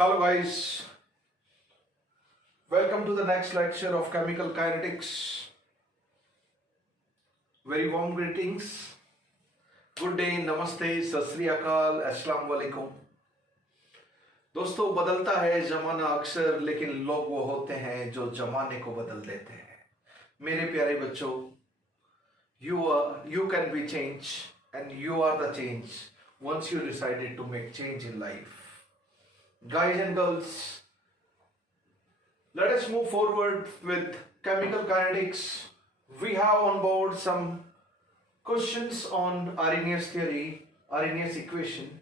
Hello guys, welcome to the next lecture of chemical kinetics. Very warm greetings. Good day, नमस्ते, सत श्री अकाल, अस्सलाम वालेकुम। दोस्तों, बदलता है जमाना अक्सर, लेकिन लोग वो होते हैं जो जमाने को बदल देते हैं। मेरे प्यारे बच्चों, you can be change and you are the change once you decided to make change in life. Guys and girls, let us move forward with chemical kinetics. We have on board some questions on Arrhenius theory, Arrhenius equation.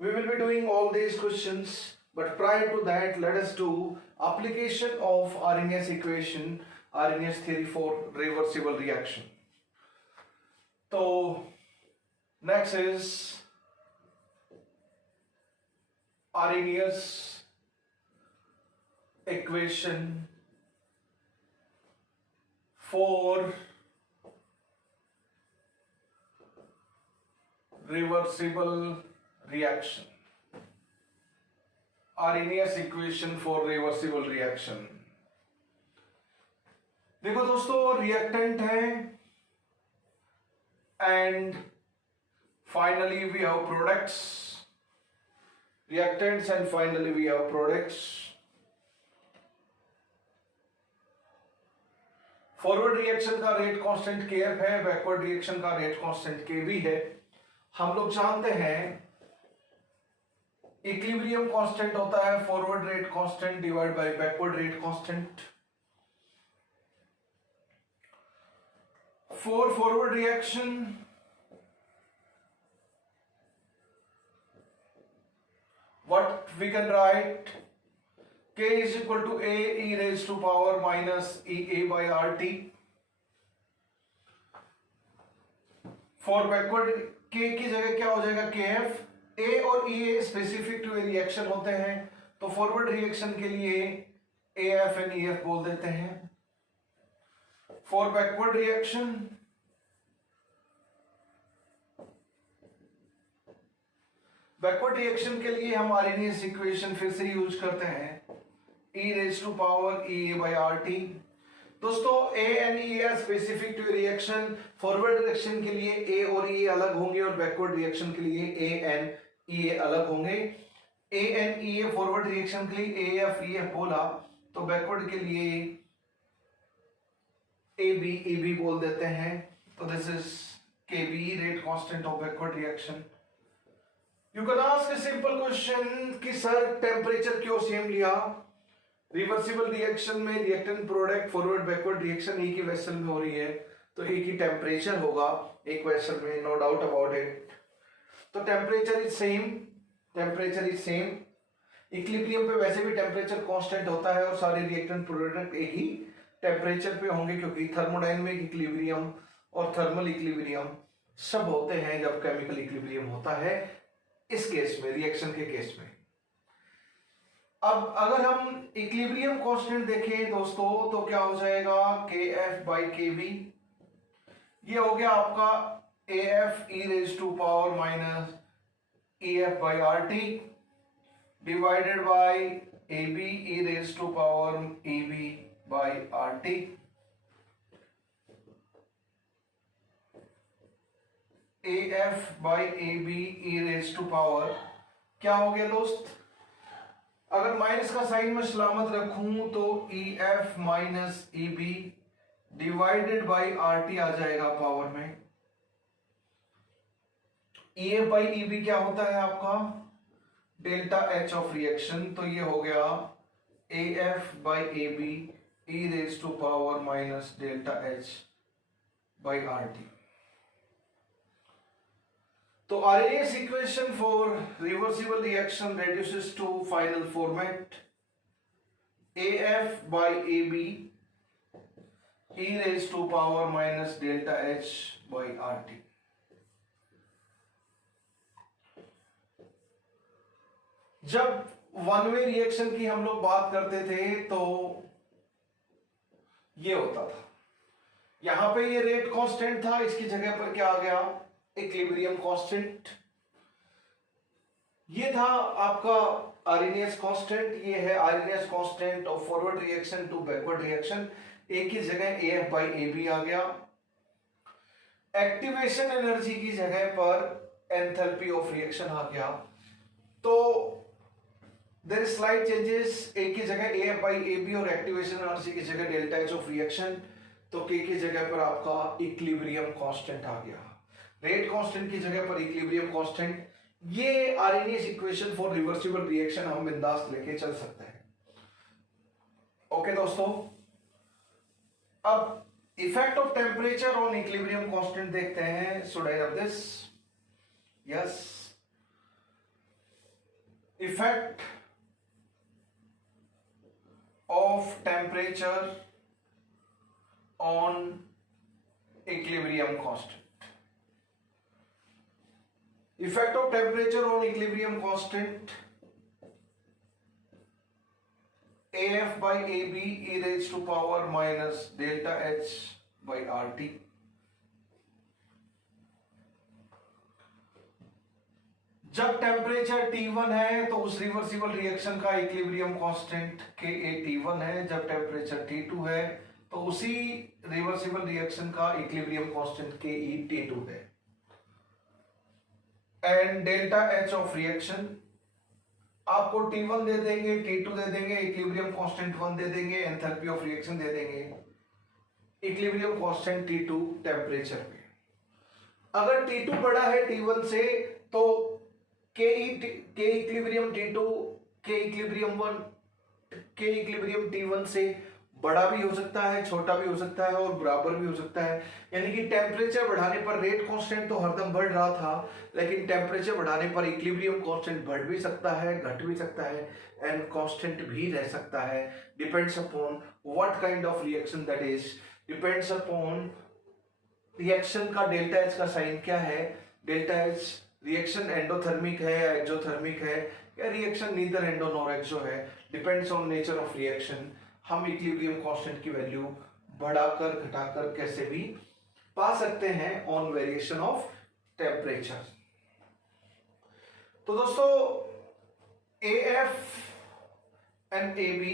We will be doing all these questions, but prior to that, let us do application of Arrhenius equation, Arrhenius theory for reversible reaction. So, next is Arrhenius equation for reversible reaction. Arrhenius equation for reversible reaction. देखो दोस्तों, reactant है and finally we have products. Reactants and finally we have products. Forward reaction का rate constant Kf है, backward reaction का rate constant Kb है। हम लोग जानते हैं इक्विलिब्रियम कांस्टेंट होता है forward rate constant divide by backward rate constant. For forward reaction what we can write, K is equal to A e raised to power minus EA by RT. For backward K की जगह क्या हो जाएगा KF। A और EA specific to reaction होते हैं, तो forward reaction के लिए AF एंड EF बोल देते हैं। For backward reaction backward reaction के लिए हम आर्हेनियस इक्वेशन फिर से यूज करते हैं, e raise to power EA by RT। दोस्तों, A and E are specific to reaction. Forward reaction के लिए A और E अलग होंगे और बैकवर्ड रिएक्शन के लिए A एंड EA अलग होंगे। A and EA forward reaction के लिए AF EF बोला, तो बैकवर्ड के लिए AB EB बोल देते हैं। तो this is KB, rate constant of backward reaction. You can ask a simple question कि सर टेम्परेचर क्यों सेम लिया? रिवर्सिबल रिएक्शन में reactant product forward backward reaction एक ही वेसल में हो रही है, तो एक ही टेम्परेचर होगा एक वेसल में, नो डाउट अबाउट इट। तो temperature is same, temperature is same. Equilibrium पे वैसे भी टेम्परेचर कांस्टेंट होता है और सारे रिएक्टेंट प्रोडक्ट एक ही टेम्परेचर पे होंगे, क्योंकि थर्मोडायनामिक इक्विलिब्रियम और थर्मल इक्विलिब्रियम सब होते हैं जब केमिकल इक्विलिब्रियम होता है, इस केस में, रिएक्शन के केस में। अब अगर हम इक्विलिब्रियम कांस्टेंट देखें दोस्तों, तो क्या हो जाएगा KF by KB। ये हो गया आपका AF e raised to power minus EF by RT divided by AB e raised to power EB by RT। AF by AB e raised to power क्या हो गया दोस्त? अगर माइनस का साइन में सलामत रखूं तो EF minus EB divided by RT आ जाएगा पावर में। EF by EB क्या होता है आपका? Delta H of reaction. तो ये हो गया AF by AB e raised to power minus delta H by RT। तो Arrhenius equation for reversible reaction reduces to final format, AF by AB e raised to power minus delta H by RT। जब one way reaction की हम लोग बात करते थे तो ये होता था, यहां पे ये रेट कांस्टेंट था, इसकी जगह पर क्या आ गया? Equilibrium constant. ये था आपका आरएनएस कांस्टेंट, ये है Arrhenius constant of forward reaction to backward reaction, एक ही जगह AF बाई AB आ गया। एक्टिवेशन एनर्जी की जगह पर एंथैल्पी ऑफ रिएक्शन आ गया। तो देयर इज स्लाइट चेंजेस, एक ही जगह AF बाई AB और एक्टिवेशन एनर्जी की जगह डेल्टा एच ऑफ रिएक्शन, तो K की जगह पर आपका इक्विलिब्रियम कांस्टेंट आ गया। रेट कांस्टेंट की जगह पर इक्विलिब्रियम कांस्टेंट। ये RNS equation for reversible reaction हम बिंदास लेके चल सकते हैं। ओके दोस्तों, अब effect of temperature on equilibrium constant देखते हैं। Should I rub this? Yes, effect of temperature on equilibrium constant. Effect of temperature on equilibrium constant AF by AB e raised to power minus delta H by RT। जब temperature T1 है तो उस reversible reaction का equilibrium constant KA है। जब temperature T2 है तो उसी रिवर्सिबल रिएक्शन का इक्विलिब्रियम कांस्टेंट KE है। And delta H of reaction आपको T1 दे देंगे, T2 दे देंगे, इक्विलिब्रियम कांस्टेंट 1 दे देंगे, एंथैल्पी ऑफ रिएक्शन दे देंगे, इक्विलिब्रियम कांस्टेंट T2 टेम्परेचर पे। अगर T2 बड़ा है T1 से तो K equilibrium T2 K equilibrium 1 K equilibrium T1 से बड़ा भी हो सकता है, छोटा भी हो सकता है और बराबर भी हो सकता है। यानी कि टेम्परेचर बढ़ाने पर रेट कांस्टेंट तो हरदम बढ़ रहा था, लेकिन टेम्परेचर बढ़ाने पर इक्विलिब्रियम कांस्टेंट बढ़ भी सकता है, घट भी सकता है एंड कांस्टेंट भी रह सकता है। Depends upon what kind of reaction, that is depends upon reaction का डेल्टा एच का साइन क्या है। डेल्टा एच रिएक्शन एंडोथर्मिक है या एक्सोथर्मिक है या रिएक्शन नीदर एंडो नॉर एक्सो है, depends on nature of reaction. हम इक्विलिब्रियम कांस्टेंट की वैल्यू बढ़ाकर घटाकर कैसे भी पा सकते हैं ऑन वेरिएशन ऑफ टेम्परेचर। तो दोस्तों, AF and AB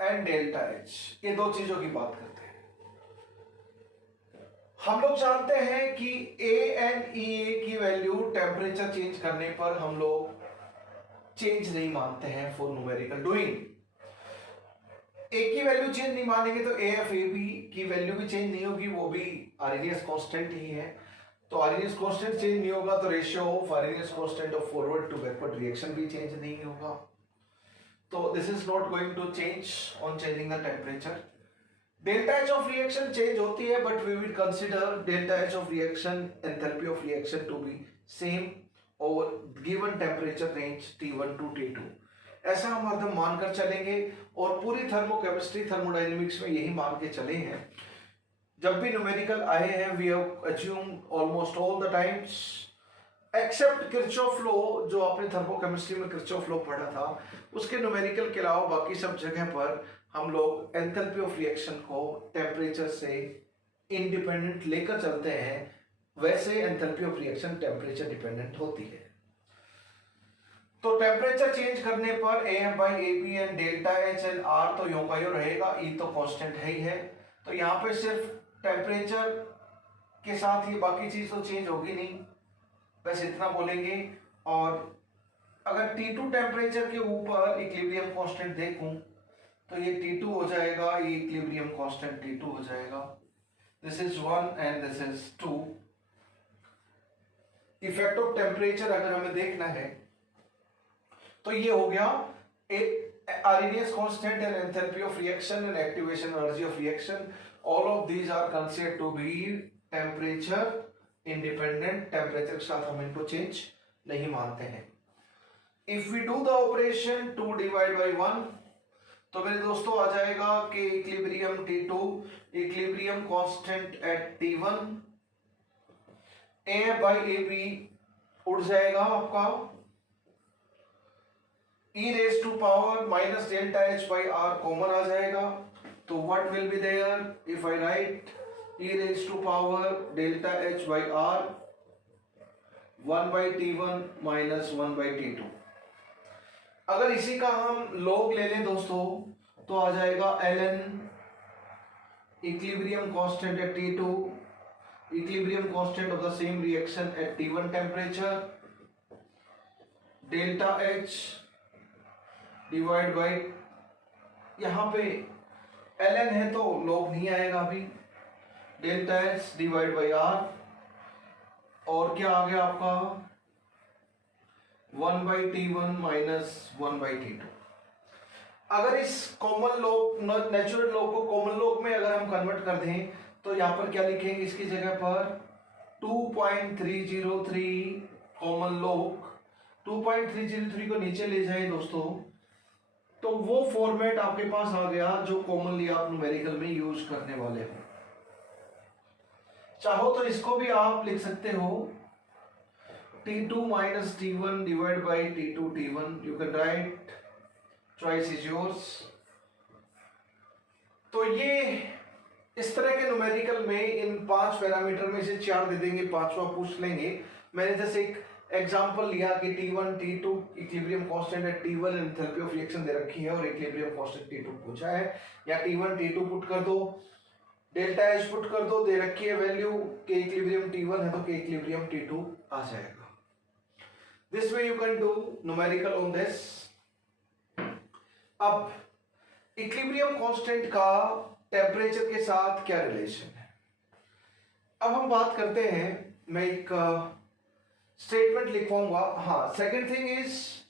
and delta H, ये दो चीजों की बात करते हैं। हम लोग जानते हैं कि A एंड EA की वैल्यू टेम्परेचर चेंज करने पर हम लोग चेंज नहीं मानते हैं फॉर न्यूमेरिकल डूइंग। A की वैल्यू चेंज नहीं मानेंगे तो AF AB की वैल्यू भी चेंज नहीं होगी, वो भी आरएनएस कांस्टेंट ही है। तो आरएनएस कांस्टेंट चेंज नहीं होगा तो ratio of Arrhenius constant of forward to backward reaction भी चेंज नहीं होगा। तो this is not going to change on changing the temperature. Delta H of reaction change होती है, but we will consider delta H of reaction, enthalpy of reaction to be same over given temperature range T1 to T2। ऐसा हम हरदम मानकर चलेंगे और पूरी thermochemistry thermodynamics में यही मान के चले हैं। जब भी न्यूमेरिकल आए हैं we have assumed almost all the times except Kirchhoff law, जो आपने थर्मोकेमिस्ट्री में किरचॉफ लॉ पढ़ा था, उसके न्यूमेरिकल के अलावा बाकी सब जगह पर हम लोग एंथैल्पी ऑफ रिएक्शन को टेम्परेचर से इंडिपेंडेंट लेकर चलते हैं। वैसे enthalpy of reaction temperature dependent होती है। तो टेम्परेचर चेंज करने पर AF by AB and delta H and R तो यूं का यूं रहेगा, E तो कांस्टेंट है ही है। तो यहाँ पे सिर्फ टेम्परेचर के साथ ही बाकी चीज तो चेंज होगी नहीं, बस इतना बोलेंगे। और अगर T2 टेम्परेचर के ऊपर इक्विलिब्रियम कांस्टेंट देखूं तो ये T2 हो जाएगा, ये इक्विलिब्रियम कांस्टेंट T2 हो जाएगा। This is 1 and this is 2। Effect of temperature अगर हमें देखना है तो ये हो गया Arrhenius constant and enthalpy of reaction and activation energy of reaction. All of these are considered to be temperature independent. Temperature के साथ हम इनको चेंज नहीं मानते हैं। If we do the operation 2 divide by 1 तो मेरे दोस्तों आ जाएगा कि equilibrium T2, equilibrium constant eight T1, AF by AB उड़ जाएगा आपका, e raised to power minus delta h by r common आ जाएगा। तो what will be there if I write e raised to power delta h by r 1 by T1 minus 1 by T2। अगर इसी का हम log ले लें दोस्तों तो आ जाएगा ln equilibrium constant at T2, equilibrium constant of the same reaction at T1 temperature, delta H divide by, यहाँ पे ln है तो log नहीं आएगा अभी, delta H divide by R, और क्या आ गया आपका 1/T1 माइनस 1/T2। अगर इस कॉमन लॉग नेचुरल लॉग को कॉमन लॉग में अगर हम कन्वर्ट कर दें तो यहाँ पर क्या लिखेंगे, इसकी जगह पर 2.303 कॉमन लॉग, 2.303 को नीचे ले जाए दोस्तों तो वो फॉर्मेट आपके पास आ गया जो कॉमनली आप न्यूमेरिकल में यूज करने वाले हो। चाहो तो इसको भी आप लिख सकते हो T2 minus T1 divided by T2 T1, you can write, choice is yours। तो ये इस तरह के न्यूमेरिकल में इन 5 पैरामीटर में से 4 दे देंगे, 5वां पूछ लेंगे। मैंने जैसे एक एग्जांपल लिया कि T1 T2 इक्विलिब्रियम कांस्टेंट है, T1 एंथैल्पी ऑफ रिएक्शन दे रखी है और इक्विलिब्रियम कांस्टेंट T2 पूछा है, या T1 T2 पुट कर दो, डेल्टा एच पुट कर दो, दे रखी है वैल्यू के इक्विलिब्रियम T1 है तो के इक्विलिब्रियम T2 आ जाएगा। This way you can do numerical on this। अब इक्विलिब्रियम कांस्टेंट का टेम्परेचर के साथ क्या रिलेशन है, अब हम बात करते हैं। मैं एक स्टेटमेंट लिखवाऊंगा। हाँ, second thing is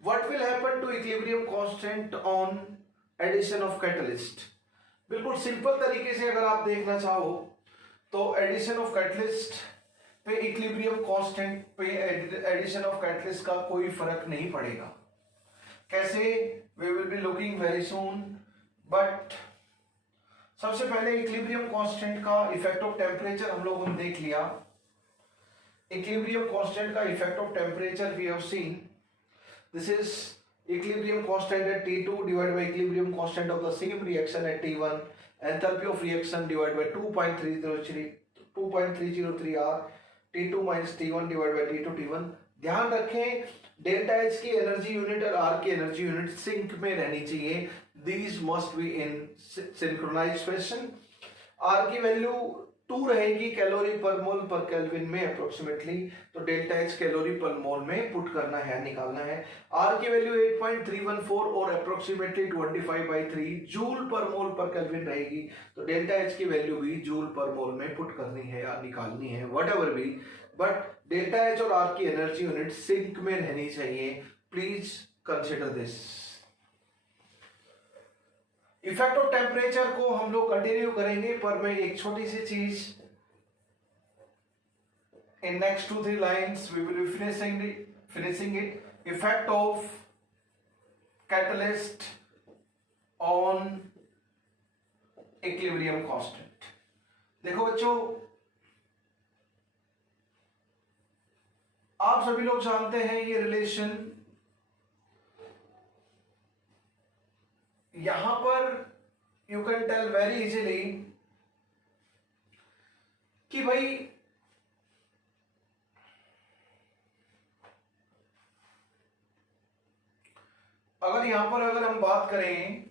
what will happen to equilibrium constant on addition of catalyst. बिल्कुल सिंपल तरीके से अगर आप देखना चाहो तो एडिशन ऑफ कैटलिस्ट पे इक्विलिब्रियम कांस्टेंट पे एडिशन ऑफ कैटलिस्ट का कोई फर्क नहीं पड़ेगा। कैसे, we will be looking very soon, but सबसे पहले इक्विलिब्रियम कांस्टेंट का इफेक्ट ऑफ टेम्परेचर हम लोगों ने देख लिया। इक्विलिब्रियम कांस्टेंट का effect of temperature we have seen, this is equilibrium constant at T2 divided by equilibrium constant of the same reaction at T1, enthalpy of reaction divided by 2.303 R, T2 minus T1 divided by T2 T1। ध्यान रखें delta H की energy unit और R की energy unit sync में रहनी चाहिए, these must be in synchronised fashion. R की value 2 रहेगी कैलोरी पर मोल पर केल्विन में अप्रोक्सीमेटली, तो डेल्टा एच कैलोरी पर मोल में पुट करना है, निकालना है। आर की वैल्यू 8.314 और अप्रोक्सीमेटली 25/3 जूल पर मोल पर केल्विन रहेगी, तो डेल्टा एच की वैल्यू भी जूल पर मोल में पुट करनी है या निकालनी है, व्हाटएवर भी, बट डेल्टा एच और आर की एनर्जी यूनिट सिंक में रहनी चाहिए। Please consider this. Effect of temperature को हम लोग कंटिन्यू करेंगे, पर मैं एक छोटी सी चीज in next 2-3 lines we will be finishing it. Effect of catalyst on equilibrium constant. देखो बच्चों, आप सभी लोग जानते हैं ये रिलेशन, यहां पर you can tell very easily कि भाई अगर यहां पर अगर हम बात करें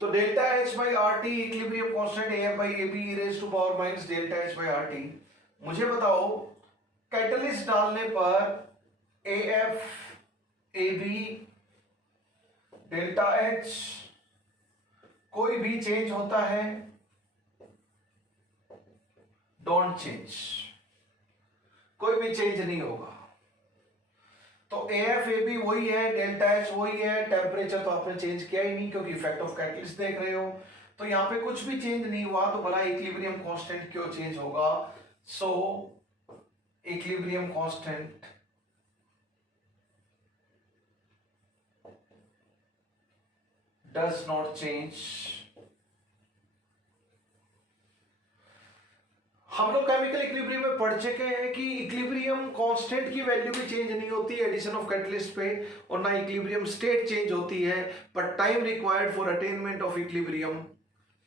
तो delta H by R T equilibrium constant A F by A B raise to power minus delta H by R T. मुझे बताओ कैटलिस्ट डालने पर A F A B delta H कोई भी चेंज होता है? डोंट चेंज, कोई भी चेंज नहीं होगा। तो ए एफ ए बी वही है, डेल्टा एच वही है, टेम्परेचर तो आपने चेंज किया ही नहीं क्योंकि इफेक्ट ऑफ कैटलिस्ट देख रहे हो, तो यहां पे कुछ भी चेंज नहीं हुआ, तो भला इक्विलिब्रियम कांस्टेंट क्यों चेंज होगा? सो equilibrium constant does not change। हम लोग केमिकल इक्विलिब्रियम में पढ़ चुके हैं कि इक्विलिब्रियम कांस्टेंट की वैल्यू भी चेंज नहीं होती एडिशन ऑफ कैटलिस्ट पे, और ना इक्विलिब्रियम स्टेट चेंज होती है, but time required for attainment of equilibrium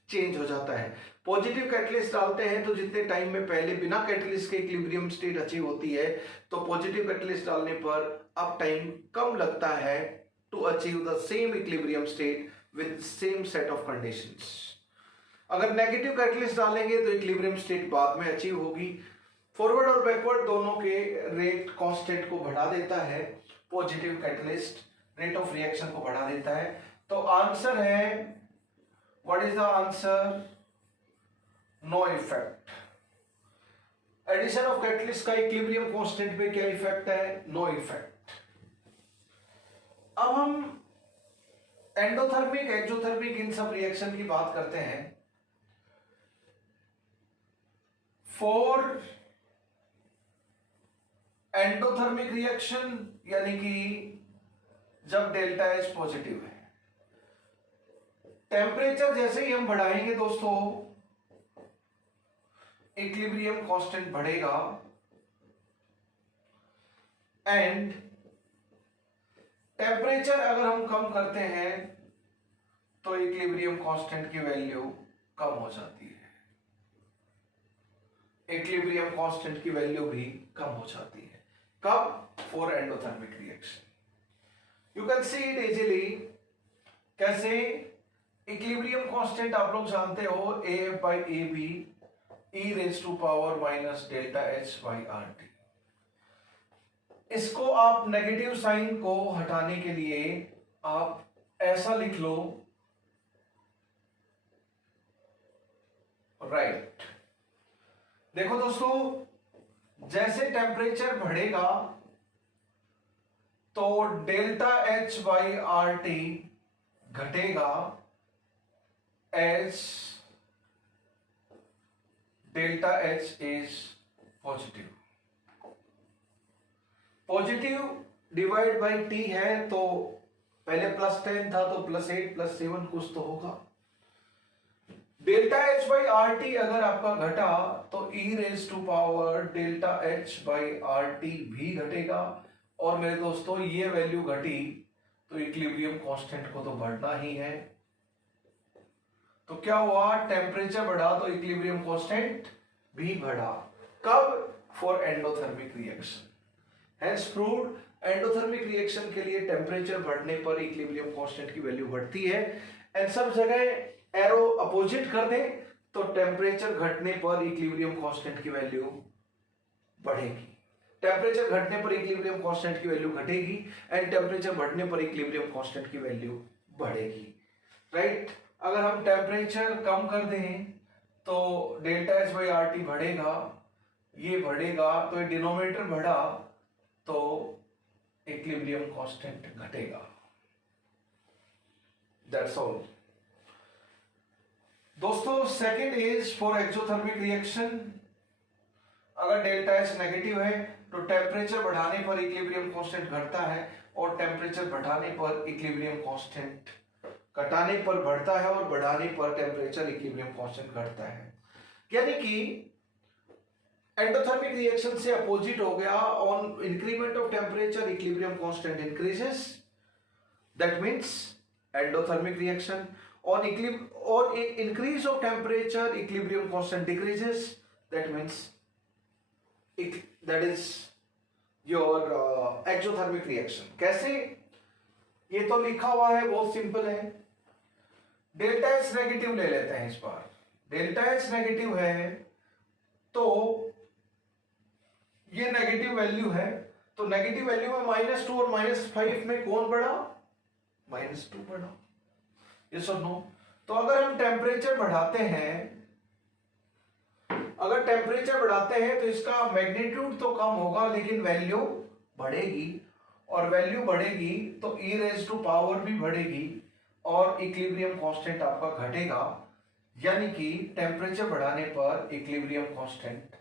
change हो जाता है। पॉजिटिव कैटलिस्ट डालते हैं तो जितने टाइम में पहले बिना कैटलिस्ट के इक्विलिब्रियम स्टेट अचीव होती है, तो पॉजिटिव कैटलिस्ट डालने पर अब टाइम कम लगता है to achieve the same equilibrium state with same set of conditions. अगर नेगेटिव कैटलिस्ट डालेंगे तो इक्विलिब्रियम स्टेट बाद में अचीव होगी। फॉरवर्ड और बैकवर्ड दोनों के रेट कांस्टेंट को बढ़ा देता है, positive catalyst rate of reaction को बढ़ा देता है। तो आंसर है, what is the answer? No effect. Addition of catalyst का इक्विलिब्रियम कांस्टेंट पे क्या इफेक्ट है? No effect. अब हम एंडोथर्मिक, एक्सोथर्मिक इन सब रिएक्शन की बात करते हैं। फॉर एंडोथर्मिक रिएक्शन यानी कि जब डेल्टा एच पॉजिटिव है, टेम्परेचर जैसे ही हम बढ़ाएंगे दोस्तों, इक्विलिब्रियम कांस्टेंट बढ़ेगा एंड टेम्परेचर अगर हम कम करते हैं तो इक्विलिब्रियम कांस्टेंट की वैल्यू कम हो जाती है, इक्विलिब्रियम कांस्टेंट की वैल्यू भी कम हो जाती है। कब? For endothermic reaction. You can see it easily. कैसे? इक्विलिब्रियम कांस्टेंट आप लोग जानते हो, AF by AB e raise to power minus delta H by R T. इसको आप नेगेटिव साइन को हटाने के लिए आप ऐसा लिख लो, राइट। देखो दोस्तों, जैसे टेम्परेचर बढ़ेगा तो delta H by R T घटेगा as delta H is positive. Positive divide by T है तो पहले +10 था तो +8 +7 कुछ तो होगा। Delta H by R T अगर आपका घटा तो e raise to power delta H by R T भी घटेगा। और मेरे दोस्तों, ये वैल्यू घटी तो इक्विलिब्रियम कांस्टेंट को तो बढ़ना ही है। तो क्या हुआ? टेम्परेचर बढ़ा तो इक्विलिब्रियम कांस्टेंट भी बढ़ा। कब? For endothermic reaction. Hence proved, endothermic reaction के लिए टेम्परेचर बढ़ने पर इक्विलिब्रियम कांस्टेंट की वैल्यू बढ़ती है। एंड सब जगह एरो अपोजिट कर दें तो टेम्परेचर घटने पर इक्विलिब्रियम कांस्टेंट की वैल्यू बढ़ेगी, टेम्परेचर घटने पर इक्विलिब्रियम कांस्टेंट की वैल्यू घटेगी एंड टेम्परेचर बढ़ने पर इक्विलिब्रियम कांस्टेंट की वैल्यू बढ़ेगी, राइट। अगर हम टेम्परेचर कम कर दें तो delta H by R T बढ़ेगा, ये बढ़ेगा तो डिनोमिनेटर बढ़ा तो इक्विलिब्रियम कांस्टेंट घटेगा। दैट्स ऑल दोस्तों। Second is for exothermic reaction. अगर डेल्टा एच नेगेटिव है तो टेम्परेचर बढ़ाने पर इक्विलिब्रियम कांस्टेंट घटता है और टेम्परेचर बढ़ाने पर इक्विलिब्रियम कांस्टेंट घटाने पर बढ़ता है और बढ़ाने पर टेम्परेचर इक्विलिब्रियम कांस्टेंट घटता है। यानी कि एंडोथर्मिक रिएक्शन से अपोजिट हो गया। On increment of temperature equilibrium constant increases, that means endothermic reaction. on increase of temperature equilibrium constant decreases, that means that is your exothermic reaction। कैसे? ये तो लिखा हुआ है, बहुत सिंपल है। डेल्टा एच नेगेटिव ले लेते हैं इस बार। डेल्टा एच नेगेटिव है तो ये नेगेटिव वैल्यू है, तो नेगेटिव वैल्यू में -2 और -5 में कौन बढ़ा? -2 बढ़ा। यस और नो? तो अगर हम टेम्परेचर बढ़ाते हैं, अगर टेम्परेचर बढ़ाते हैं तो इसका मैग्नीट्यूड तो कम होगा लेकिन वैल्यू बढ़ेगी, और वैल्यू बढ़ेगी तो ई रेज टू पावर भी बढ़ेगी और इक्विलिब्रियम कांस्टेंट आपका घटेगा। यानी कि टेम्परेचर बढ़ाने पर इक्विलिब्रियम कांस्टेंट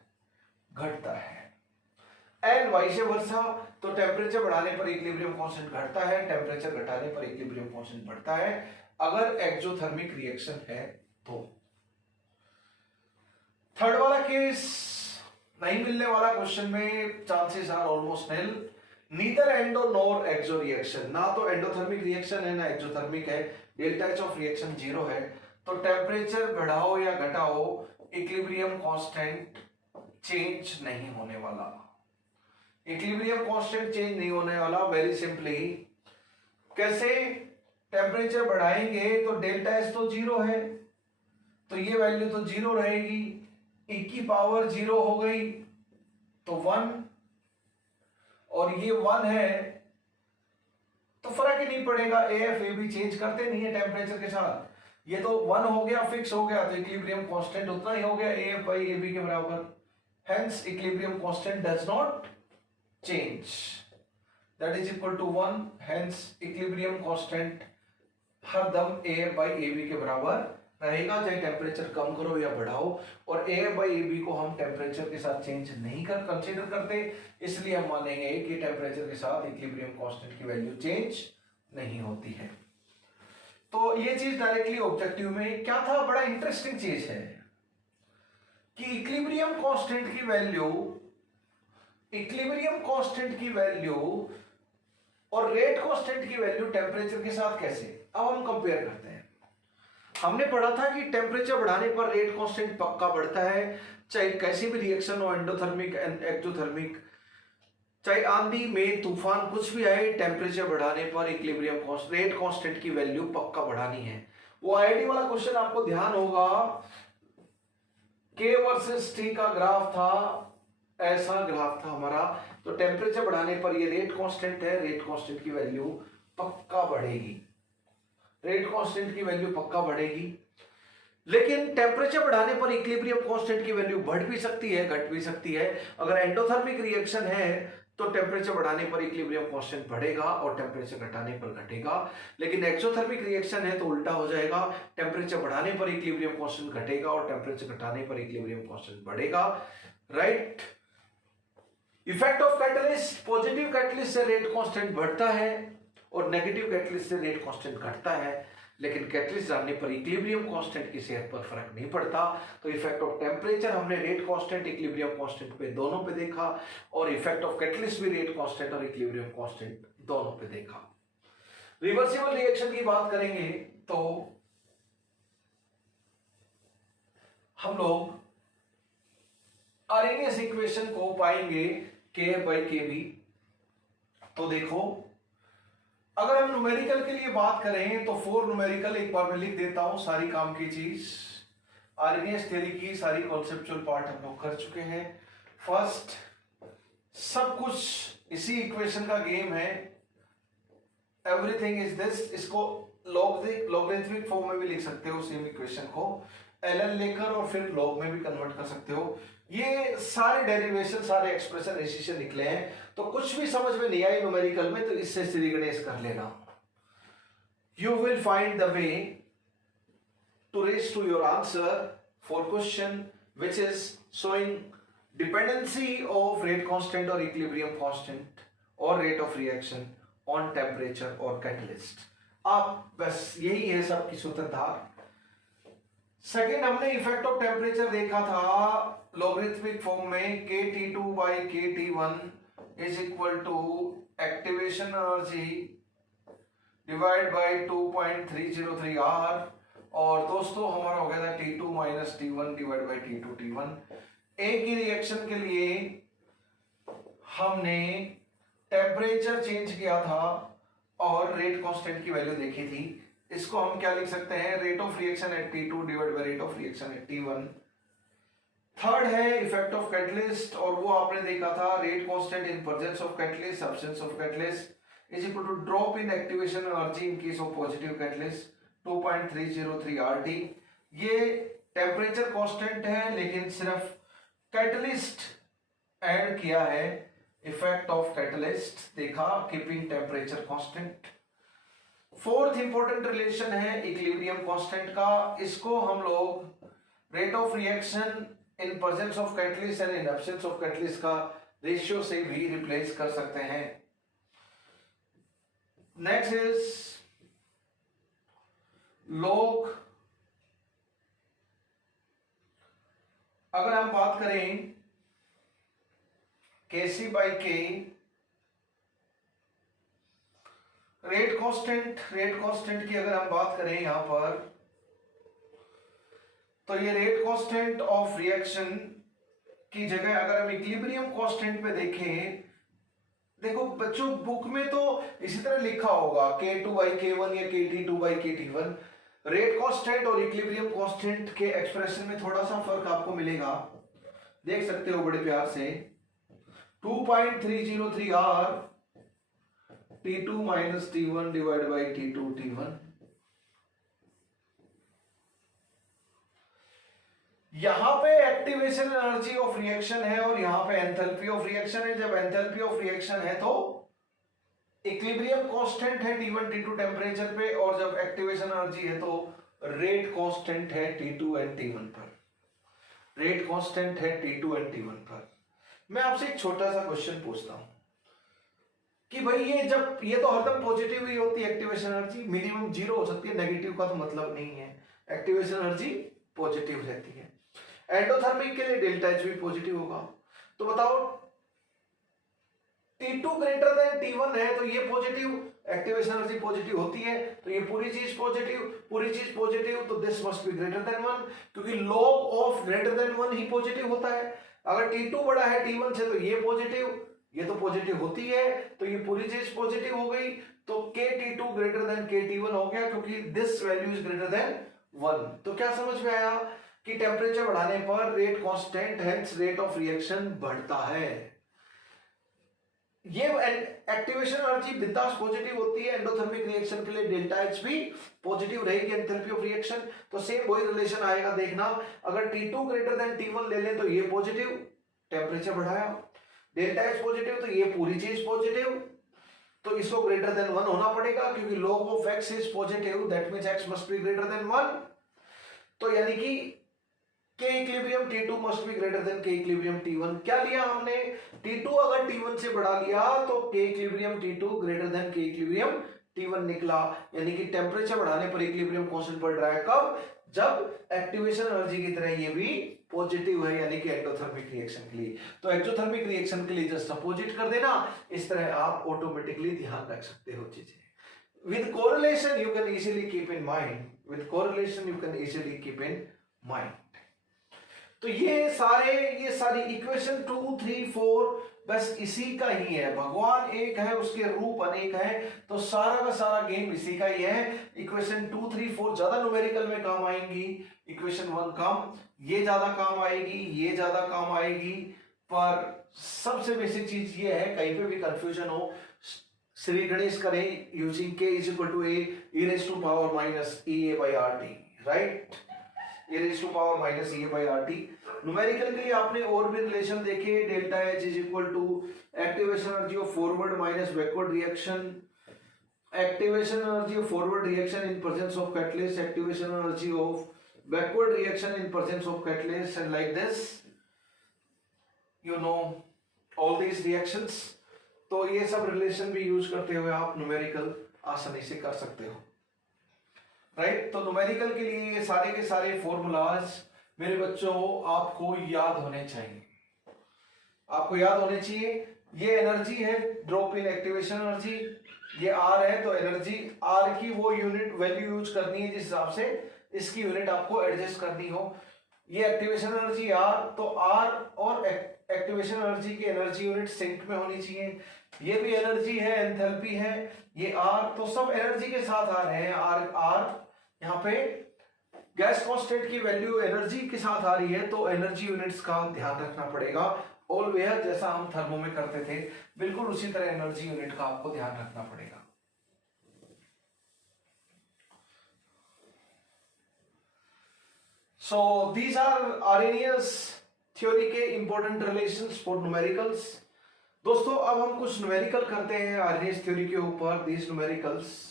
घटता है एंड वाइस वर्सा। तो टेम्परेचर बढ़ाने पर इक्विलिब्रियम कांस्टेंट घटता है, टेम्परेचर घटाने पर इक्विलिब्रियम कांस्टेंट बढ़ता है अगर एक्सोथर्मिक रिएक्शन है तो। थर्ड वाला केस नहीं मिलने वाला क्वेश्चन में chances are almost nil. Neither endo nor exo reaction, ना तो एंडोथर्मिक रिएक्शन है ना एक्सोथर्मिक है, डेल्टा एच ऑफ रिएक्शन 0 है, तो टेम्परेचर बढ़ाओ या घटाओ, इक्विलिब्रियम कांस्टेंट चेंज नहीं होने वाला। इक्विलिब्रियम कांस्टेंट चेंज नहीं होने वाला। वेरी सिंपली कैसे? टेम्परेचर बढ़ाएंगे तो डेल्टा एस तो जीरो है, तो ये वैल्यू तो जीरो रहेगी, e की पावर जीरो हो गई तो 1, और ये 1 है तो फर्क ही नहीं पड़ेगा। एफ ए बी चेंज करते नहीं है टेम्परेचर के साथ, ये तो 1 हो गया, फिक्स हो गया, तो इक्विलिब्रियम कांस्टेंट उतना ही हो गया, एफ बाई ए बी के बराबर। Hence equilibrium constant does not change, that is equal to 1। Hence equilibrium constant हर दम ए बाई ए बी के बराबर रहेगा, चाहे टेम्परेचर कम करो या बढ़ाओ। और ए बाई ए बी को हम टेम्परेचर के साथ चेंज नहीं कंसीडर करते, इसलिए हम मानेंगे कि टेम्परेचर के साथ इक्विलिब्रियम कांस्टेंट की वैल्यू चेंज नहीं होती है। तो ये चीज डायरेक्टली ऑब्जेक्टिव में क्या था, बड़ा इंटरेस्टिंग चीज है कि इक्विलिब्रियम कांस्टेंट की वैल्यू और रेट कांस्टेंट की वैल्यू टेम्परेचर के साथ कैसे। अब हम कंपेयर करते हैं। हमने पढ़ा था कि टेम्परेचर बढ़ाने पर रेट कांस्टेंट पक्का बढ़ता है, चाहे कैसी भी रिएक्शन हो, एंडोथर्मिक एक्सोथर्मिक, चाहे आंधी में तूफान कुछ भी आए, टेम्परेचर बढ़ाने पर इक्विलिब्रियम रेट कांस्टेंट की वैल्यू पक्का बढ़ानी है। वो आईडी वाला क्वेश्चन आपको ध्यान होगा, के वर्सेस टी का ग्राफ था, ऐसा ग्राफ था हमारा, तो टेम्परेचर बढ़ाने पर ये रेट कांस्टेंट है, रेट कांस्टेंट की वैल्यू पक्का बढ़ेगी, रेट कांस्टेंट की वैल्यू पक्का बढ़ेगी। लेकिन टेम्परेचर बढ़ाने पर इक्विलिब्रियम कांस्टेंट की वैल्यू बढ़ भी सकती है, घट भी सकती है। अगर एंडोथर्मिक रिएक्शन है तो टेम्परेचर बढ़ाने पर इक्विलिब्रियम कांस्टेंट बढ़ेगा और टेम्परेचर घटाने पर घटेगा। लेकिन एक्सोथर्मिक रिएक्शन है तो उल्टा हो जाएगा, टेम्परेचर बढ़ाने पर इक्विलिब्रियम कांस्टेंट घटेगा और टेम्परेचर घटाने पर इक्विलिब्रियम कांस्टेंट बढ़ेगा। Right. Effect of catalyst, positive catalyst से रेट कांस्टेंट बढ़ता है और नेगेटिव कैटलिस्ट से रेट कांस्टेंट घटता है, लेकिन कैटलिस्ट डालने पर इक्विलिब्रियम कांस्टेंट की सेहत पर फर्क नहीं पड़ता। तो इफेक्ट ऑफ टेम्परेचर हमने रेट कांस्टेंट इक्विलिब्रियम कांस्टेंट पे दोनों पे देखा, और इफेक्ट ऑफ कैटलिस्ट भी रेट कांस्टेंट और इक्विलिब्रियम कांस्टेंट दोनों पे देखा। रिवर्सिबल रिएक्शन की बात करेंगे तो हम लोग आर्हेनियस इक्वेशन को पाएंगे के बाई के बी। तो देखो, अगर हम न्यूमेरिकल के लिए बात करें तो 4 न्यूमेरिकल एक बार मैं लिख देता हूं, सारी काम की चीज। आर्हेनियस थ्योरी की सारी कॉन्सेप्चुअल पार्ट हम लोग कर चुके हैं। फर्स्ट, सब कुछ इसी इक्वेशन का गेम है, एवरीथिंग इज दिस। इसको लॉगरिथमिक फॉर्म में भी लिख सकते हो सेम इक्वेशन को, ln लेकर और फिर लॉग में भी कन्वर्ट कर सकते हो। ये सारे डेरिवेशन, सारे एक्सप्रेशन इसी से निकले हैं। तो कुछ भी समझ में नहीं आई न्यूमेरिकल में तो इससे श्री गणेश कर लेना। You will find the way to reach to your answer for question which is showing dependency of rate constant और इक्विलिब्रियम कांस्टेंट और rate of reaction on temperature और कैटलिस्ट। आप बस यही है सबकी सूत्रधार। सेकेंड, हमने इफेक्ट ऑफ टेम्परेचर देखा था लॉगरिथमिक फॉर्म में, KT2 by KT1 is equal to activation energy divide by 2.303 R, और दोस्तों हमारा हो गया था T2 minus T1 divide by T2 T1। एक ही रिएक्शन के लिए हमने टेम्परेचर चेंज किया था और रेट कांस्टेंट की वैल्यू देखी थी। इसको हम क्या लिख सकते हैं, rate of reaction at T2 divide by rate of reaction at T1। Third है इफेक्ट ऑफ कैटलिस्ट, और वो आपने देखा था rate constant in presence of catalyst, absence of catalyst is equal to drop in activation energy in case of positive catalyst 2.303 RT। ये temperature constant है लेकिन सिर्फ कैटलिस्ट ऐड किया है, इफेक्ट ऑफ कैटलिस्ट देखा, keeping temperature constant. Fourth important relation है equilibrium constant का, इसको हम लोग rate of reaction in presence of catalyst and in absence of catalyst का रेशियो से भी रिप्लेस कर सकते हैं। Next is log. अगर हम बात करें Kc by K, rate constant की अगर हम बात करें यहां पर तो ये रेट कांस्टेंट ऑफ रिएक्शन की जगह अगर हम इक्विलिब्रियम कांस्टेंट पे देखें, देखो बच्चों बुक में तो इसी तरह लिखा होगा K2/K1 या KT2/KT1। रेट कांस्टेंट और इक्विलिब्रियम कांस्टेंट के एक्सप्रेशन में थोड़ा सा फर्क आपको मिलेगा, देख सकते हो बड़े प्यार से। 2.303 R T2 - T1 divide by T2 T1। यहां पे एक्टिवेशन एनर्जी ऑफ रिएक्शन है और यहां पे एंथैल्पी ऑफ रिएक्शन है। जब एंथैल्पी ऑफ रिएक्शन है तो इक्विलिब्रियम कांस्टेंट है T1 T2 टेम्परेचर पे, और जब एक्टिवेशन एनर्जी है तो रेट कांस्टेंट है T2 एंड T1 पर। रेट कांस्टेंट है T2 एंड T1 पर। मैं आपसे एक छोटा सा क्वेश्चन पूछता हूं कि भाई ये तो हरदम पॉजिटिव ही होती है एक्टिवेशन एनर्जी, मिनिमम 0 हो सकती है, नेगेटिव का तो मतलब नहीं है। एक्टिवेशन एनर्जी पॉजिटिव रहती है। एंडोथर्मिक के लिए डेल्टा एच भी पॉजिटिव होगा। तो बताओ T2 ग्रेटर देन T1 है तो ये पॉजिटिव, एक्टिवेशन एनर्जी पॉजिटिव होती है, तो ये पूरी चीज पॉजिटिव, तो this must be greater than 1, क्योंकि log of greater than 1 he positive होता है। अगर T2 बड़ा है T1 से तो ये पॉजिटिव, ये तो पॉजिटिव होती है, तो ये पूरी चीज पॉजिटिव हो गई। तो KT2 ग्रेटर देन KT1 हो गया, क्योंकि this value is greater than 1। तो क्या समझ में आया कि टेम्परेचर बढ़ाने पर rate constant, hence rate of reaction बढ़ता है। ये एक्टिवेशन एनर्जी बिंदास पॉजिटिव होती है। एंडोथर्मिक रिएक्शन के लिए डेल्टा एच भी पॉजिटिव रहेगी, एंथैल्पी ऑफ रिएक्शन। तो सेम वही रिलेशन आएगा, देखना। अगर T2 ग्रेटर देन T1 ले लें तो ये पॉजिटिव, टेम्परेचर बढ़ाया, डेल्टा एच पॉजिटिव, तो ये पूरी चीज पॉजिटिव, तो इसको ग्रेटर देन 1 होना पड़ेगा, क्योंकि log of x is positive, that means x must be greater than 1। तो यानी कि K equilibrium T2 must be greater than K equilibrium T1। क्या लिया हमने? T2 अगर T1 से बढ़ा लिया तो K equilibrium T2 greater than K equilibrium T1 निकला। यानी कि टेम्परेचर बढ़ाने पर इक्विलिब्रियम कांस्टेंट बढ़ रहा है, कब? जब एक्टिवेशन एनर्जी की तरह ये भी पॉजिटिव है, यानी कि एंडोथर्मिक रिएक्शन के लिए। तो एक्सोथर्मिक रिएक्शन के लिए जस्ट अपोजिट कर देना। इस तरह आप ऑटोमेटिकली ध्यान रख सकते हो चीजें। With correlation you can easily keep in mind, with correlation you can easily keep in mind. तो ये सारी इक्वेशन 2, 3, 4 बस इसी का ही है। भगवान एक है, उसके रूप अनेक है, तो सारा का सारा गेम इसी का ही है। इक्वेशन 2, 3, 4 ज्यादा न्यूमेरिकल में काम आएंगी, इक्वेशन 1 कम, ये ज्यादा काम आएगी, ये ज्यादा काम आएगी। पर सबसे बेसिक चीज ये है, कहीं पे भी कंफ्यूजन हो, श्री गणेश करें using k is equal to a e raised to power minus ea by rt, right? e raised to power minus ea by rt। Numerical के लिए आपने और भी रिलेशन देखे, delta H is equal to activation energy of forward minus backward reaction, activation energy of forward reaction in presence of catalyst, activation energy of backward reaction in presence of catalyst, and like this you know all these reactions. तो ये सब relation भी use करते हुए आप numerical आसानी से कर सकते हो, राइट? तो न्यूमेरिकल के लिए ये सारे के सारे फॉर्मूलाज मेरे बच्चों आपको याद होने चाहिए, आपको याद होने चाहिए। ये एनर्जी है, ड्रॉप इन एक्टिवेशन एनर्जी, ये आर है, तो एनर्जी आर की वो यूनिट वैल्यू यूज करनी है जिस हिसाब से इसकी यूनिट आपको एडजस्ट करनी हो। ये एक्टिवेशन एनर्जी आर, तो आर और एक्टिवेशन एनर्जी की एनर्जी यूनिट सिंक में होनी चाहिए। ये भी एनर्जी है, एंथैल्पी है, ये आर, तो सब एनर्जी के साथ आ रहे हैं। आर यहाँ पे गैस कांस्टेंट की वैल्यू एनर्जी के साथ आ रही है, तो एनर्जी यूनिट्स का ध्यान रखना पड़ेगा। ऑलवेयर जैसा हम थर्मो में करते थे, बिल्कुल उसी तरह एनर्जी यूनिट का आपको ध्यान रखना पड़ेगा। सो दीज आर आर्रेनियस थ्योरी के इंपॉर्टेंट रिलेशंस फॉर न्यूमेरिकल्स। दोस्तों अब हम कुछ न्यूमेरिकल करते हैं आर्रेनियस थ्योरी के ऊपर। दीज न्यूमेरिकल्स,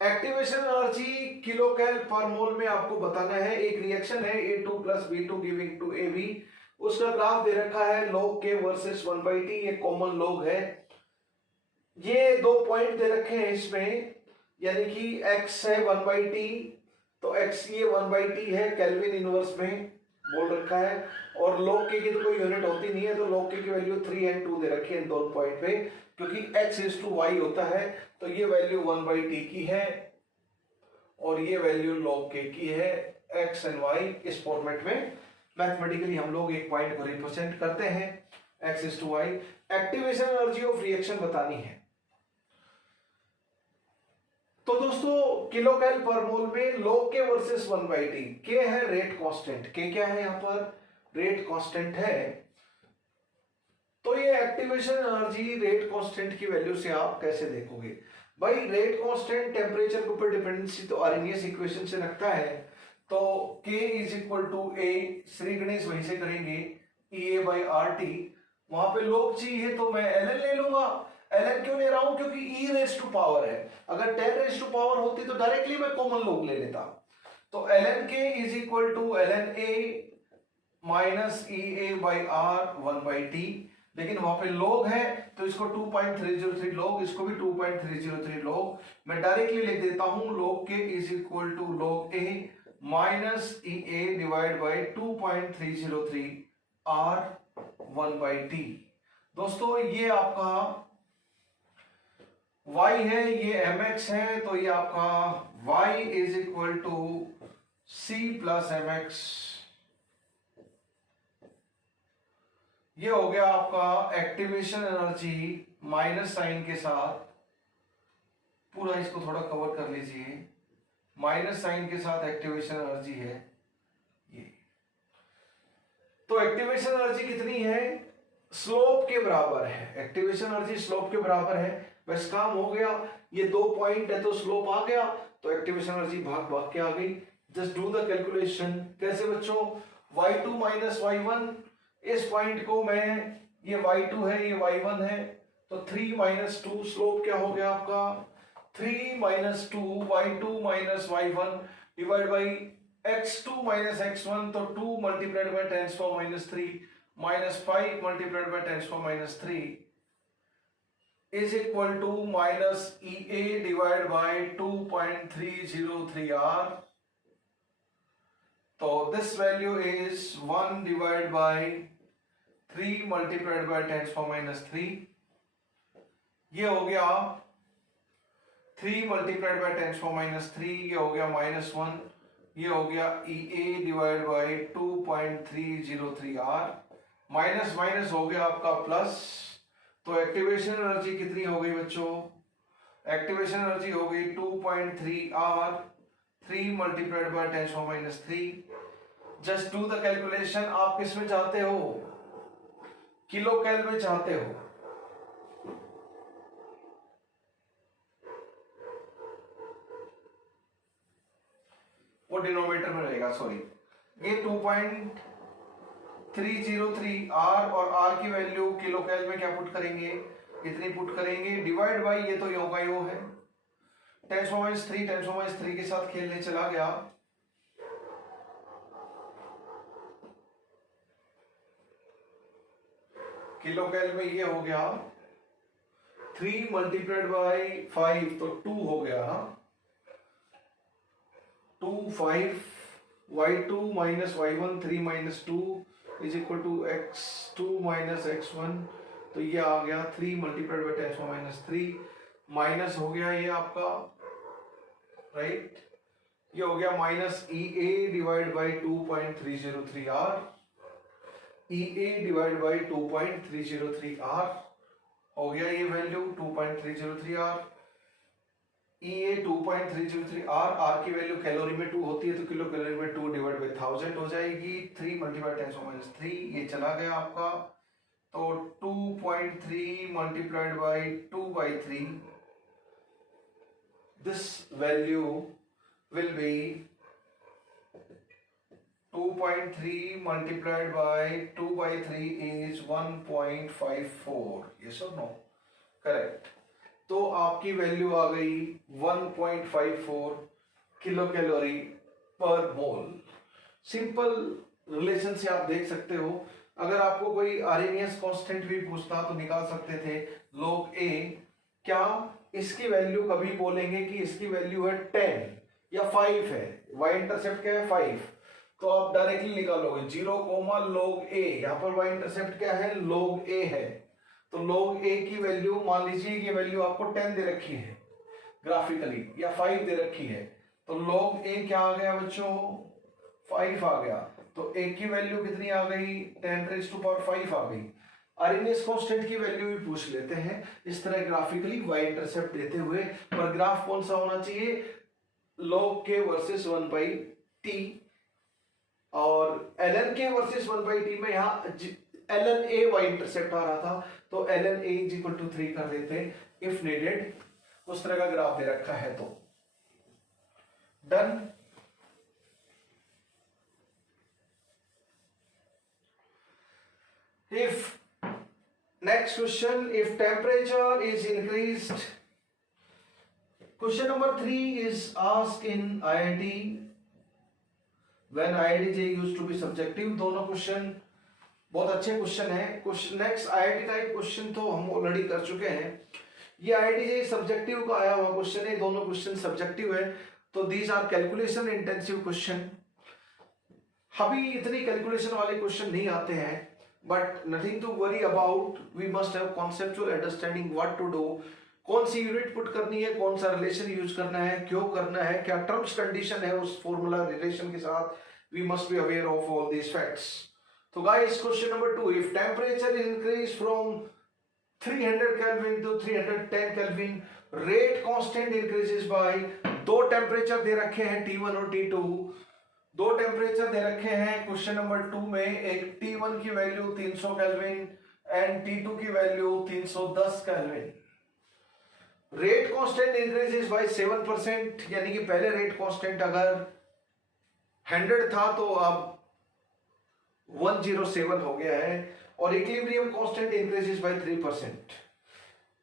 एक्टिवेशन एनर्जी किलोकैल पर मोल में आपको बताना है। एक रिएक्शन है A2 + B2 giving to AB, उसका ग्राफ दे रखा है log K वर्सेस 1/T, ये कॉमन log है। ये 2 पॉइंट दे रखे हैं इसमें, यानी कि x है 1/T, तो x ये 1/T है, केल्विन इनवर्स में बोल रखा है, और log K की तो कोई यूनिट होती नहीं है, तो log K की वैल्यू 3 and 2 दे रखी है इन दोनों पॉइंट पे, क्योंकि x/y होता है, तो ये वैल्यू 1/T की है और ये वैल्यू log K की है, एक्स एंड वाई इस फॉर्मेट में मैथमेटिकली हम लोग एक पॉइंट को रिप्रेजेंट करते हैं X is to Y. Activation energy of reaction बतानी है। तो दोस्तों किलो कैल पर मोल में log K versus 1/T। K है रेट कांस्टेंट, K क्या है यहाँ पर रेट कांस्टेंट है। तो ये एक्टिवेशन एनर्जी रेट कांस्टेंट की वैल्यू से आप कैसे देखोगे भाई? रेट कांस्टेंट टेम्परेचर के ऊपर डिपेंडेंसी तो आर्हेनियस इक्वेशन से रखता है। तो K इज इक्वल टू ए, श्री गणेश वहीं से करेंगे, EA बाई RT। वहां पे log चाहिए तो मैं ln ले लूंगा। ln क्यों ले रहा हूं? क्योंकि e रेज टू पावर है। अगर 10 रेज टू पावर होती तो डायरेक्टली मैं कॉमन log ले लेता। तो ln k is equal to ln a minus EA by R 1/T। लेकिन वहां पे log है तो इसको 2.303 log, इसको भी 2.303 log। मैं डायरेक्टली लिख देता हूं log k is equal to log a minus EA divide by 2.303 R 1/T। दोस्तों ये आपका y है, ये mx है, तो ये आपका y is equal to c plus mx। ये हो गया आपका एक्टिवेशन एनर्जी माइनस साइन के साथ। पूरा इसको थोड़ा कवर कर लीजिए, माइनस साइन के साथ एक्टिवेशन एनर्जी है ये। तो एक्टिवेशन एनर्जी कितनी है? स्लोप के बराबर है। एक्टिवेशन एनर्जी स्लोप के बराबर है। बस काम हो गया। ये 2 पॉइंट है तो स्लोप आ गया, तो एक्टिवेशन एनर्जी भाग भाग के आ गई। Just do the calculation. कैसे बच्चों? y2 माइनस y1, इस पॉइंट को मैं, ये y2 है ये y1 है, तो 3 माइनस 2, स्लोप क्या हो गया आपका 3 minus 2 y2 minus y1 divide by x2 minus x1, तो 2 multiplied by 10⁻³ minus 5 multiplied by 10⁻³ is equal to minus EA divided by 2.303 R. So this value is 1 divided by 3 multiplied by 10⁻³। ये हो गया 3 multiplied by 10⁻³, ये हो गया -1, ये हो गया EA divided by 2.303 R। Minus minus हो गया आपका प्लस। तो एक्टिवेशन एनर्जी कितनी हो गई बच्चों? एक्टिवेशन एनर्जी हो गई 2.3 R, 3 multiplied by 10⁻³। Just do the calculation. आप किस में चाहते हो? किलो कैल में चाहते हो? वो डिनोमिनेटर में रहेगा, सॉरी। ये 2.303 R और R की वैल्यू किलो कैल में क्या पुट करेंगे? इतनी पुट करेंगे, डिवाइड बाई ये तो यो का यो है, 10⁻³ के साथ खेलने चला गया। किलो कैल में ये हो गया 3 मल्टीप्लाइड बाई 5, तो 2 हो गया ना, 2 5 y2 minus y1 3 minus 2 is equal to x2 minus x1, तो ये आ गया 3 मल्टीप्लाइड बाई 10⁻³ माइनस हो गया ये आपका, राइट। ये हो गया minus EA divide by 2.303 R, EA divide by 2.303 R हो गया ये value 2.303 R। EA 2.303 R, R की वैल्यू कैलोरी में 2 होती है तो किलो कैलोरी में 2 डिवाइड बाई 1000 हो जाएगी। 3 मल्टीप्लाइड 10⁻³ ये चला गया आपका, तो 2.3 multiplied by 2/3, this value will be 2.3 multiplied by 2/3 is 1.54. Yes or no? Correct. तो आपकी वैल्यू आ गई 1.54 किलो कैलोरी पर मोल। सिंपल रिलेशन से आप देख सकते हो। अगर आपको कोई आर्हेनियस कांस्टेंट भी पूछता तो निकाल सकते थे log A। क्या इसकी वैल्यू कभी बोलेंगे कि इसकी वैल्यू है 10 या 5 है, y इंटरसेप्ट क्या है 5, तो आप डायरेक्टली निकालोगे 0, log A। यहाँ पर y इंटरसेप्ट क्या है log A है, तो log A की वैल्यू मान लीजिए कि वैल्यू आपको 10 दे रखी है ग्राफिकली, या 5 दे रखी है, तो log A क्या आ गया बच्चों 5 आ गया, तो एक की वैल्यू कितनी आ गई, 10⁵ आ गई। आरएमएस कांस्टेंट की वैल्यू भी पूछ लेते हैं इस तरह ग्राफिकली वाई इंटरसेप्ट देते हुए, पर ग्राफ कौन सा होना चाहिए, log k वर्सेस 1/t, और ln k वर्सेस 1/t में यहाँ ln a वाई इंटरसेप्ट आ रहा था, तो ln a = 3 कर देते इफ नीडेड, उस तरह का ग्राफ दे रखा है तो done. If next question, if temperature is increased, question number 3 is asked in IIT when IITJ used to be subjective। दोनों क्वेश्चन बहुत अच्छे क्वेश्चन है। नेक्स्ट IIT टाइप क्वेश्चन तो हम ऑलरेडी कर चुके हैं, ये IITJ सब्जेक्टिव का आया हुआ क्वेश्चन है, दोनों क्वेश्चन सब्जेक्टिव है, तो these are calculation intensive question. अभी इतनी कैलकुलेशन वाले क्वेश्चन नहीं आते हैं, but nothing to worry about, we must have conceptual understanding what to do, कौन सी यूनिट पुट करनी है, कौन सा रिलेशन यूज करना है, क्यों करना है, क्या टर्म्स कंडीशन है उस फॉर्मूला रिलेशन के साथ, we must be aware of all these facts. तो guys question number 2, if temperature increase from 300 kelvin to 310 kelvin, rate constant increases by, दो टेम्परेचर दे रखे हैं T1 और T2, दो टेम्परेचर दे रखे हैं क्वेश्चन नंबर 2 में, एक T1 की वैल्यू 300 केल्विन एंड T2 की value 310 kelvin. Rate constant increases bye 7%, यानी कि पहले रेट कांस्टेंट अगर 100 था तो अब 107 हो गया है, और इक्विलिब्रियम कांस्टेंट इंक्रीजेस बाय 3%।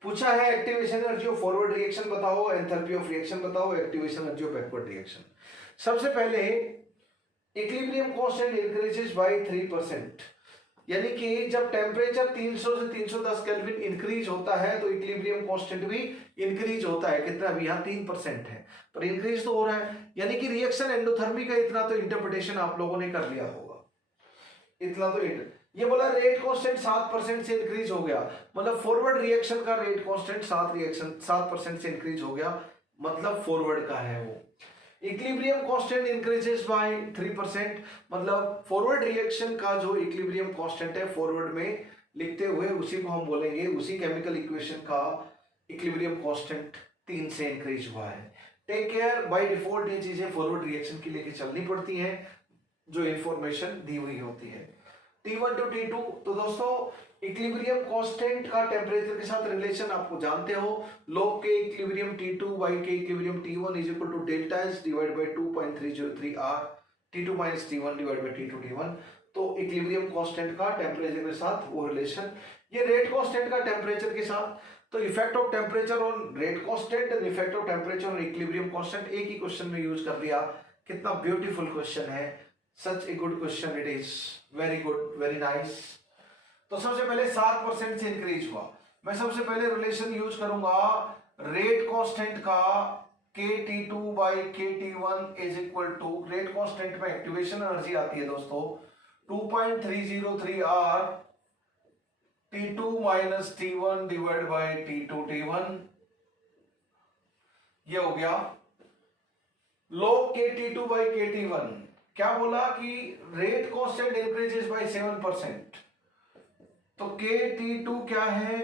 पूछा है activation energy of forward reaction बताओ, एंथैल्पी ऑफ रिएक्शन बताओ, activation energy of backward reaction. सबसे पहले इक्विलिब्रियम कांस्टेंट इंक्रीजेस बाय 3%, यानी कि जब टेम्परेचर 300 से 310 केल्विन इंक्रीज होता है तो इक्विलिब्रियम कांस्टेंट भी इंक्रीज होता है। कितना, अभी यहाँ 3% है पर इंक्रीज तो हो रहा है, यानी कि रिएक्शन एंडोथर्मी का इतना तो इंटरप्रिटेशन आप लोगों ने कर लिया होगा। इतना तो ये बोला रेट कांस्टेंट 7% से इंक्रीज हो गया, मतलब फॉरवर्ड रिएक्शन का रेट कांस्टेंट 7% से इंक्रीज हो गया, मतलब फॉरवर्ड का है वो। इक्विलिब्रियम कांस्टेंट इंक्रीजेस बाय 3%, मतलब फॉरवर्ड रिएक्शन का जो इक्विलिब्रियम कांस्टेंट है फॉरवर्ड में लिखते हुए उसी को हम बोलेंगे, उसी केमिकल इक्वेशन का इक्विलिब्रियम कांस्टेंट 3 से इंक्रीज हुआ है। टेक केयर, बाय डिफॉल्ट ये चीजें फॉरवर्ड रिएक्शन की लेके चलनी पड़ती हैं जो इंफॉर्मेशन दी हुई होती है। T1 टू T2, तो दोस्तों इक्विलिब्रियम कांस्टेंट का टेम्परेचर के साथ रिलेशन आपको जानते हो, log k equilibrium T2 by k equilibrium T1 is equal to delta S divided by 2.303 R T2 minus T1 divided by T2 T1। तो इक्विलिब्रियम कांस्टेंट का टेम्परेचर के साथ वो रिलेशन, ये रेट कांस्टेंट का टेम्परेचर के साथ, तो effect of temperature on rate constant and effect of temperature on equilibrium constant एक ही क्वेश्चन में यूज कर लिया। कितना ब्यूटीफुल क्वेश्चन है, such a good question it is, very good, very nice. तो सबसे पहले 7% से इंक्रीज हुआ, मैं सबसे पहले रिलेशन यूज करूंगा रेट कांस्टेंट का KT2 by KT1 is equal to, rate constant में एक्टिवेशन एनर्जी आती है दोस्तों 2.303 R T2 minus T1 divided by T2 T1, ये हो गया log KT2 by KT1। क्या बोला कि रेट कांस्टेंट इंक्रीजेस बाय 7%, तो KT2 क्या है,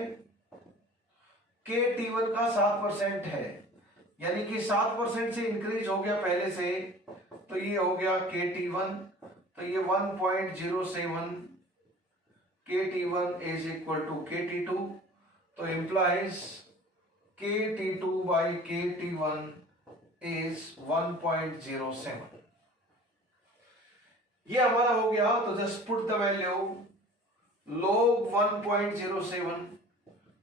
KT1 का 7% है, यानी कि 7% से इंक्रीज हो गया पहले से, तो ये हो गया KT1, तो ये 1.07 KT1 is equal to KT2, तो implies KT2 by KT1 is 1.07। ये हमारा हो गया, तो just put the value log 1.07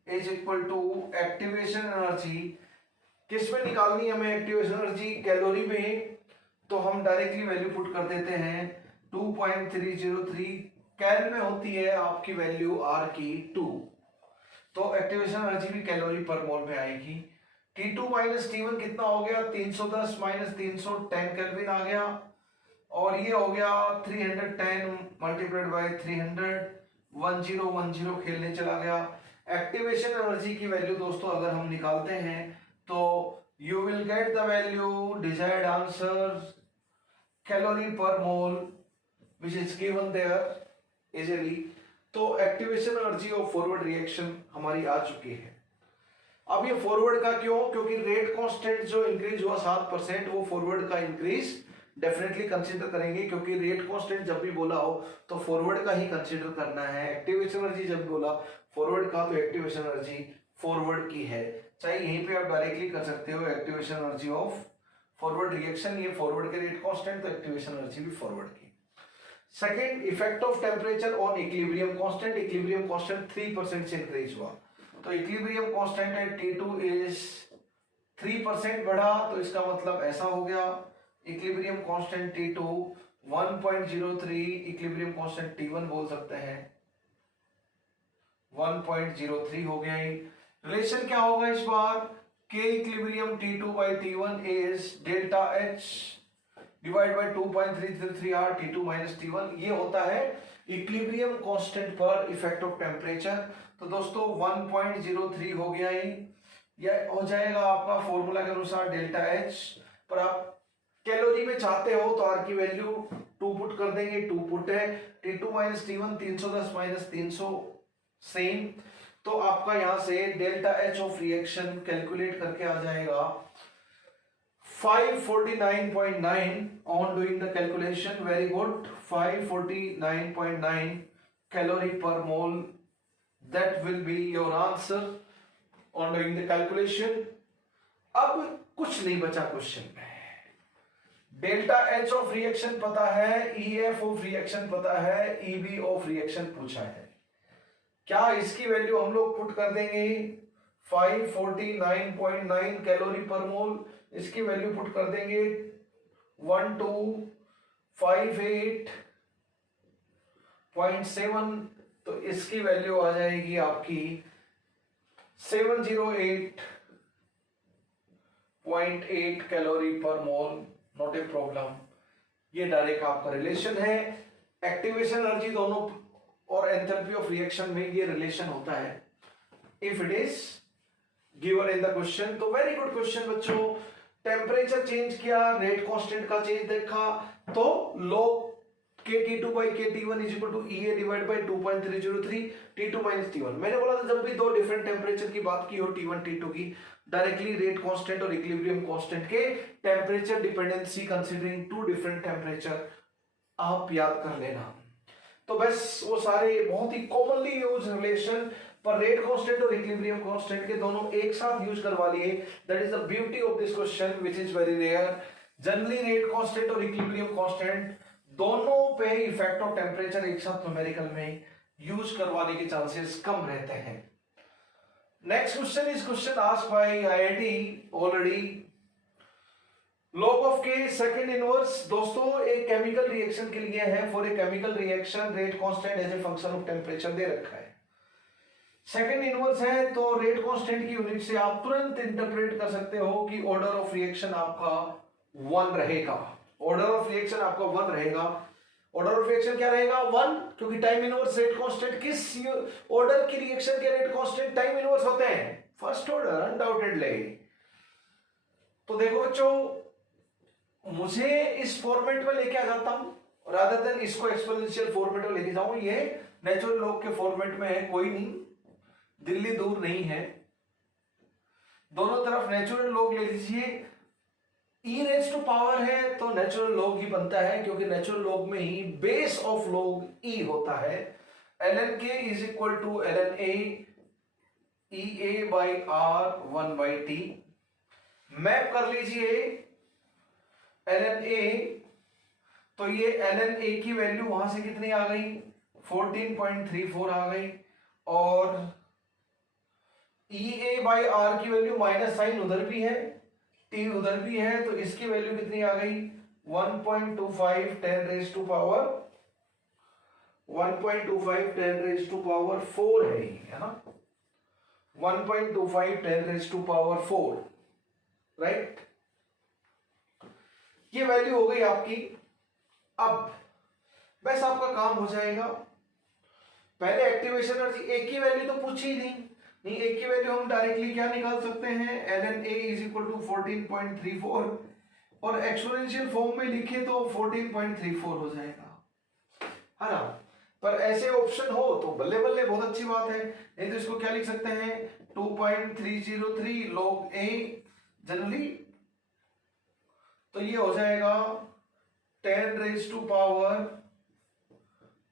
is equal to activation energy, किस में निकालनी है हमें एक्टिवेशन एनर्जी, कैलोरी में, तो हम डायरेक्टली वैल्यू पुट कर देते हैं 2.303 कैल में होती है आपकी वैल्यू R की 2, तो एक्टिवेशन एनर्जी भी कैलोरी पर मोल में आएगी। T2 माइनस T1 कितना हो गया, 310 माइनस 310 केल्विन आ गया, और ये हो गया 310 मल्टीप्लाइड बाय 300, 1010 खेलने चला गया। एक्टिवेशन एनर्जी की वैल्यू दोस्तों अगर हम निकालते हैं तो you will get the value desired answer calorie पर mole which is given there easily. तो activation energy of forward reaction हमारी आ चुकी है। अब ये फॉरवर्ड का क्यों, क्योंकि रेट कांस्टेंट जो इंक्रीज हुआ 7%, वो फॉरवर्ड का इंक्रीज डेफिनेटली कंसीडर करेंगे, क्योंकि रेट कांस्टेंट जब भी बोला हो तो फॉरवर्ड का ही कंसीडर करना है। एक्टिवेशन एनर्जी जब बोला फॉरवर्ड का, तो एक्टिवेशन एनर्जी फॉरवर्ड की है। चाहे यहीं पे आप डायरेक्टली कर सकते हो activation energy of forward reaction, ये फॉरवर्ड के रेट कांस्टेंट, तो एक्टिवेशन एनर्जी भी फॉरवर्ड की। Second, effect of temperature on equilibrium constant. Equilibrium constant 3% से इंक्रीज हुआ, तो इक्विलिब्रियम कांस्टेंट है T2 इज 3% बढ़ा, तो इसका मतलब ऐसा हो गया equilibrium constant T2 1.03, equilibrium constant T1 बोल सकते हैं 1.03 हो गया। रिलेशन क्या होगा इस बार, K equilibrium T2 by T1 is delta H divide by 2.333R T2 minus T1। ये होता है इक्विलिब्रियम कांस्टेंट पर इफेक्ट ऑफ टेम्परेचर। तो दोस्तों 1.03 हो गया, यह हो जाएगा आपका फॉर्मूला के अनुसार डेल्टा H। पर आप कैलोरी में चाहते हो तो R की वैल्यू 2 पुट कर देंगे, 2 पुट है T2 minus T1 310 minus 300 same. तो आपका यहां से delta H of reaction calculate करके आ जाएगा 549.9 on doing the calculation. Very good, 549.9 calorie पर mole, that will be your answer on doing the calculation. अब कुछ नहीं बचा क्वेश्चन में, डेल्टा H ऑफ रिएक्शन पता है, EF ऑफ रिएक्शन पता है, EB ऑफ रिएक्शन पूछा है। क्या इसकी वैल्यू हम लोग पुट कर देंगे 549.9 कैलोरी पर मोल, इसकी वैल्यू पुट कर देंगे 1258.7, तो इसकी वैल्यू आ जाएगी आपकी 708.8 कैलोरी पर मोल। नॉट ए प्रॉब्लम, ये डायरेक्ट आपका रिलेशन है। एक्टिवेशन एनर्जी दोनों और एंथैल्पी ऑफ रिएक्शन में ये रिलेशन होता है if it is given in the question. तो वेरी गुड क्वेश्चन बच्चों। टेम्परेचर चेंज किया, रेट कांस्टेंट का चेंज देखा, तो log KT2 by KT1 is equal to EA divided by 2.303 T2 minus T1। मैंने बोला था जब भी दो डिफरेंट टेम्परेचर की बात की हो T1 T2 की, डायरेक्टली रेट कांस्टेंट और इक्विलिब्रियम कांस्टेंट के temperature dependency considering two different temperature आप याद कर लेना। तो बस वो सारे बहुत ही कॉमनली यूज रिलेशन पर रेट कांस्टेंट और इक्विलिब्रियम कांस्टेंट के दोनों एक साथ यूज करवा लिए। That is the beauty of this question which is very rare. Generally rate constant और इक्विलिब्रियम कांस्टेंट दोनों पे इफेक्ट ऑफ टेम्परेचर एक साथ न्यूमेरिकल में यूज करवाने के चांसेस कम रहते हैं। Next question is question asked by IIT already. log of K second inverse दोस्तों एक केमिकल रिएक्शन के लिए है। For a chemical reaction rate constant as a function of temperature दे रखा है। सेकंड इनवर्स है तो रेट कांस्टेंट की यूनिट से आप तुरंत इंटरप्रेट कर सकते हो कि ऑर्डर ऑफ रिएक्शन आपका 1 रहेगा। ऑर्डर ऑफ रिएक्शन आपका 1 रहेगा। ऑर्डर ऑफ रिएक्शन क्या रहेगा 1, क्योंकि टाइम इनवर्स रेट कांस्टेंट किस ऑर्डर की रिएक्शन के रेट कांस्टेंट टाइम इनवर्स होते हैं, फर्स्ट ऑर्डर अनडाउटेडली। तो देखो बच्चों मुझे इस फॉर्मेट में लेके आ जाता हूं रादर देन इसको एक्सपोनेंशियल फॉर्मेट में लेके जाऊं। ये नेचुरल लॉग के फॉर्मेट में है, कोई नहीं, दिल्ली दूर नहीं है। दोनों तरफ नेचुरल लॉग ले लीजिए। e रेज टू पावर है तो नेचुरल लॉग ही बनता है, क्योंकि नेचुरल लॉग में ही बेस ऑफ लॉग e होता है। ln k is equal to ln a EA by R 1 by T। Map कर लीजिए ln a, तो ये ln a की वैल्यू वहां से कितनी आ गई 14.34 आ गई, और EA by R की वैल्यू माइनस साइन उधर भी है, T उधर भी है, तो इसकी वैल्यू कितनी आ गई 1.25 10 raise to power 1.25 10 raise to power 4 है ना, 1.25 10 रेज टू पावर 4, राइट। ये वैल्यू हो गई आपकी। अब बस आपका काम हो जाएगा। पहले एक्टिवेशन एनर्जी एक की वैल्यू तो पूछी ही नहीं, एक की वैल्यू हम डायरेक्टली क्या निकाल सकते हैं ln a is equal to 14.34, और एक्सपोनेंशियल फॉर्म में लिखे तो 14.34 हो जाएगा, है ना। पर ऐसे ऑप्शन हो तो बल्ले बल्ले, बहुत अच्छी बात है। नहीं तो इसको क्या लिख सकते हैं, 2.303 log a जनरली, तो ये हो जाएगा 10 raised to power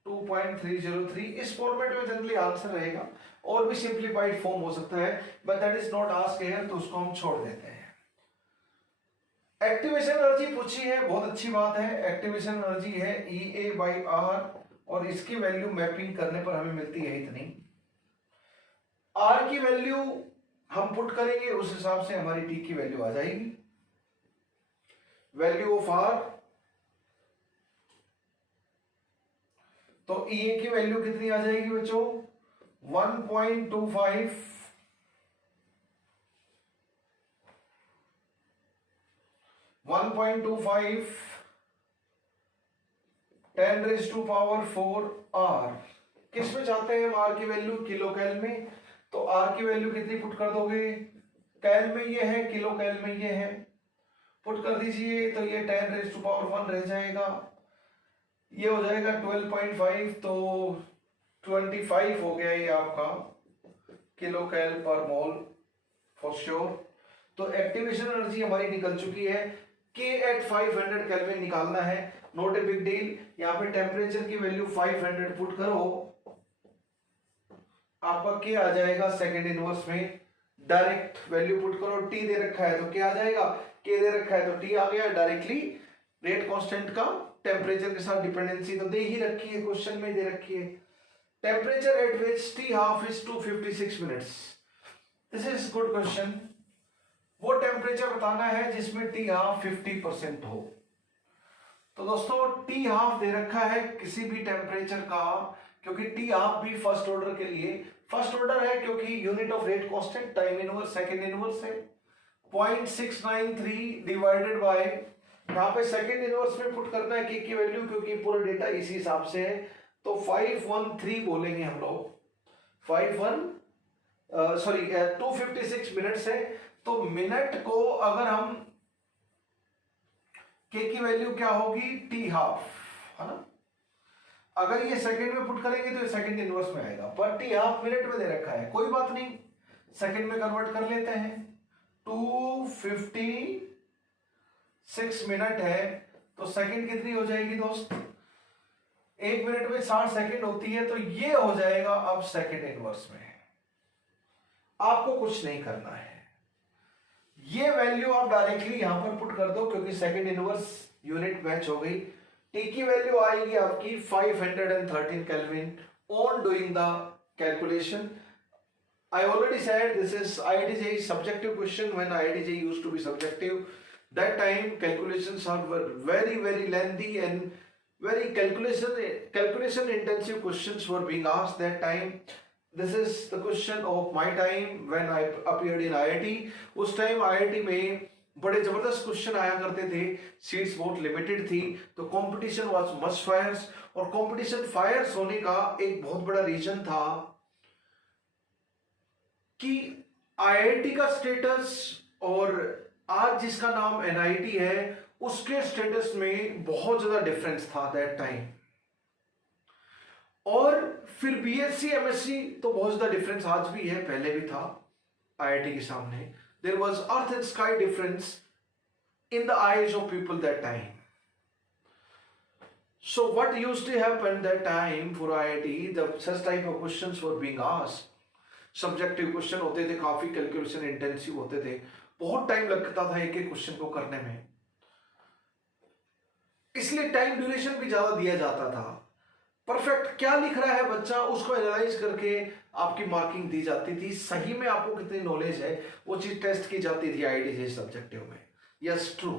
2.303। इस फॉर्मेट में जनरली आंसर रहेगा, और भी सिंप्लीफाइड फॉर्म हो सकता है, but that is not asked here, तो उसको हम छोड़ देते हैं। एक्टिवेशन एनर्जी पूछी है, बहुत अच्छी बात है। एक्टिवेशन एनर्जी है EA/R, और इसकी वैल्यू मैपिंग करने पर हमें मिलती है इतनी। R की वैल्यू हम पुट करेंगे, उस हिसाब से हमारी T की वैल्यू आ जाएगी। वैल्यू ऑफ R, तो EA की वैल्यू कितनी आ जाएगी बच्चों, 1.25 10 raised to power 4 R। किस में चाहते हैं हम R की वैल्यू, किलो कैल में, तो R की वैल्यू कितनी पुट कर दोगे, कैल में ये है, किलो कैल में ये है, पुट कर दीजिए, तो ये 10 raised to power 1 रह जाएगा, ये हो जाएगा 12.5, तो 25 हो गया ये आपका किलो कैल पर मोल फॉर श्योर। तो एक्टिवेशन एनर्जी हमारी निकल चुकी है। K at 500 केल्विन निकालना है, नॉट ए बिग डील। यहाँ पे टेम्परेचर की वैल्यू 500 पुट करो, आपका K आ जाएगा सेकेंड इनवर्स में। डायरेक्ट वैल्यू पुट करो, T दे रखा है तो K आ जाएगा, K दे रखा है तो T आ गया। डायरेक्टली रेट कांस्टेंट का टेम्परेचर के साथ डिपेंडेंसी तो दे ही रखी है, क्वेश्चन में दे रखी है। Temperature at which T half is 256 minutes, this is good question. वो टेम्परेचर बताना है जिसमें T half 50% हो। तो दोस्तों T half दे रखा है किसी भी टेम्परेचर का, क्योंकि T half भी फर्स्ट ऑर्डर के लिए, फर्स्ट ऑर्डर है क्योंकि unit of rate constant time inverse second inverse है। 0.693 डिवाइडेड बाय, यहाँ पे सेकंड इनवर्स में पुट करना है K की वैल्यू, क्योंकि पूरा डेटा इसी हिसाब से है, तो 513 बोलेंगे हम लोग। 256 मिनट्स है, तो मिनट को अगर हम K की वैल्यू क्या होगी, T half, है ना। अगर ये सेकंड में पुट करेंगे तो ये सेकंड इनवर्स में आएगा, पर T half मिनट में दे रखा है, कोई बात नहीं, सेकंड में कन्वर्ट कर लेते हैं। 256 मिनट है, तो सेकंड कितनी हो जाएगी दोस्त, एक मिनट में 60 सेकंड होती है, तो ये हो जाएगा अब सेकंड इनवर्स में। आपको कुछ नहीं करना है, ये वैल्यू आप डायरेक्टली यहां पर पुट कर दो, क्योंकि सेकंड इनवर्स यूनिट मैच हो गई। T की वैल्यू आएगी आपकी 513 kelvin on doing the calculation. I already said this is IITJ subjective question. When IITJ used to be subjective, that time calculations were very lengthy and very calculation intensive questions were being asked that time. This is the question of my time when I appeared in IIT. उस time IIT में बड़े जबरदस्त question आया करते थे, seats बहुत limited थी, तो कंपटीशन वाज मच फायर्स। और कंपटीशन फायर्स होने का एक बहुत बड़ा रीजन था कि आईआईटी का स्टेटस और आज जिसका नाम एनआईटी है उसके स्टेटस में बहुत ज्यादा डिफरेंस था दैट टाइम। और फिर बीएससी एमएससी तो बहुत ज्यादा डिफरेंस आज भी है, पहले भी था आईआईटी के सामने। There was earth and sky difference in the eyes of people that time. So what used to happen that time for IIT, the such type of questions were being asked. Subjective question होते थे, काफी calculation intensive होते थे, बहुत time लगता था एक एक क्वेश्चन को करने में, इसलिए टाइम ड्यूरेशन भी ज्यादा दिया जाता था। परफेक्ट क्या लिख रहा है बच्चा उसको एनालाइज करके आपकी मार्किंग दी जाती थी, सही में आपको कितनी नॉलेज है वो चीज टेस्ट की जाती थी आईआईटी सब्जेक्टिव में। यस ट्रू,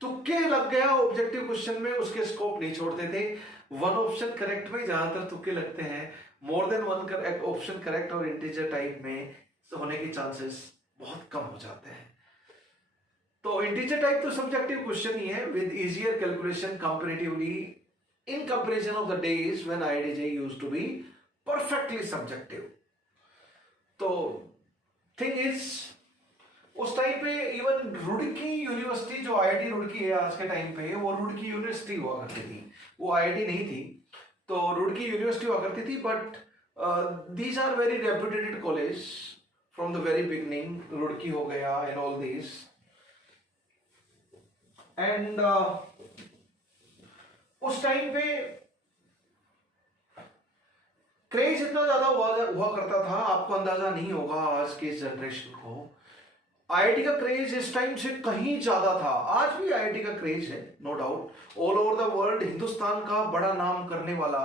तुक्के लग गया ऑब्जेक्टिव क्वेश्चन में, उसके स्कोप नहीं छोड़ते थे। वन ऑप्शन करेक्ट में ज्यादातर तुक्के लगते हैं, more than one option correct और इंटीजर टाइप में होने के चांसेस बहुत कम हो जाते हैं। तो इंटीजर टाइप तो सब्जेक्टिव क्वेश्चन ही है with easier calculation comparatively in comparison of the days when IIT used to be perfectly subjective. तो थिंग इज उस टाइम पे इवन रुड़की यूनिवर्सिटी यूनिवर्सिटी जो आईआईटी रुड़की है आज के टाइम पे, वो रुड़की यूनिवर्सिटी हुआ करती थी, वो आईआईटी नहीं थी, तो रुड़की यूनिवर्सिटी हुआ करती थी. But these are very reputed college from the very beginning. Roorkee हो गया एंड ऑल दिस. एंड उस टाइम पे क्रेज इतना ज्यादा हुआ करता था, आपको अंदाजा नहीं होगा आज के जनरेशन को. आईआईटी का क्रेज इस टाइम से कहीं ज्यादा था. आज भी आईआईटी का क्रेज है, no doubt. All over the world Hindustan का बड़ा नाम करने वाला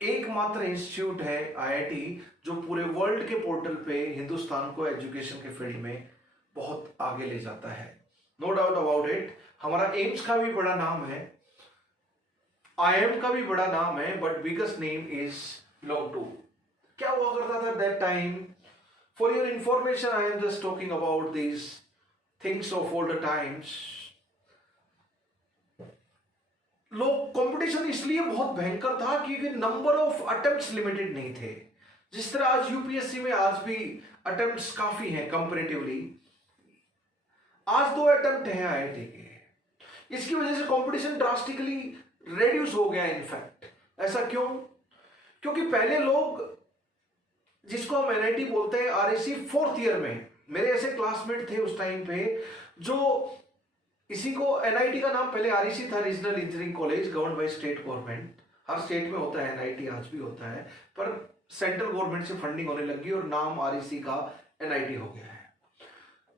एकमात्र इंस्टीट्यूट है आईआईटी, जो पूरे वर्ल्ड के पोर्टल पे हिंदुस्तान को एजुकेशन के फील्ड में बहुत आगे ले जाता है. No doubt about it. हमारा एम्स का भी बड़ा नाम है, आईएम का भी बड़ा नाम है, but biggest name is belong to. क्या हुआ करता था that time? For your information I am just talking about this things of older times. लोग कंपटीशन इसलिए बहुत भयंकर था क्योंकि नंबर ऑफ अटेम्प्ट्स लिमिटेड नहीं थे. जिस तरह आज यूपीएससी में आज भी अटेम्प्ट्स काफी हैं कंपैरेटिवली, आज 2 अटेम्प्ट हैं आईआईटी के. इसकी वजह से कंपटीशन ड्रास्टिकली रेड्यूस हो गया. इनफैक्ट ऐसा क्यों? क्योंकि पहले लोग, जिसको हम एनआईटी बोलते हैं, आरएसी 4th ईयर में, मेरे ऐसे क्लासमेट थे उस टाइम पे जो इसी को, एनआईटी का नाम पहले आरईसी था, regional engineering college govern by state government. Her state में होता है एनआईटी, आज भी होता है, पर सेंट्रल गवर्नमेंट से फंडिंग होने लगी और नाम आरईसी का एनआईटी हो गया है.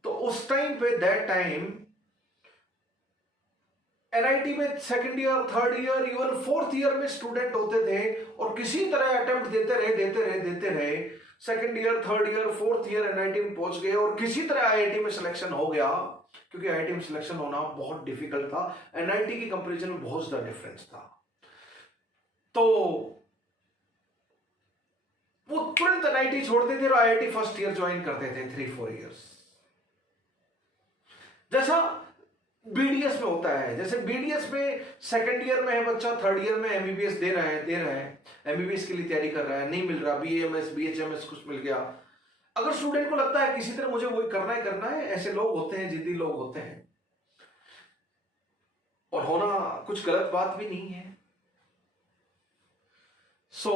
तो उस टाइम पे, दैट टाइम, एनआईटी में 2nd year, 3rd year, even 4th year में स्टूडेंट होते थे और किसी तरह अटेम्प्ट देते रहे. 2nd year, 3rd year, 4th year NIT में पहुंच गए और किसी तरह आईआईटी में सिलेक्शन हो गया, क्योंकि आईआईटी में सिलेक्शन होना बहुत डिफिकल्ट था. एनआईटी की कंपैरिजन में बहुत ज्यादा डिफरेंस था. तो वो तुरंत एनआईटी छोड़ते थे और आईआईटी फर्स्ट ईयर ज्वाइन करते थे, 3-4 ईयर्स. जैसा बीडीएस में होता है, जैसे बीडीएस में 2nd ईयर में है बच्चा, 3rd ईयर में एमबीबीएस दे रहा है, एमबीबीएस के लिए तैयारी कर रहा है, नहीं मिल रहा, बीएमएस, बीएचएमएस कुछ मिल गया. अगर स्टूडेंट को लगता है किसी तरह मुझे वही करना है, ऐसे लोग होते हैं, जिद्दी लोग होते हैं, और होना कुछ गलत बात भी नहीं है. सो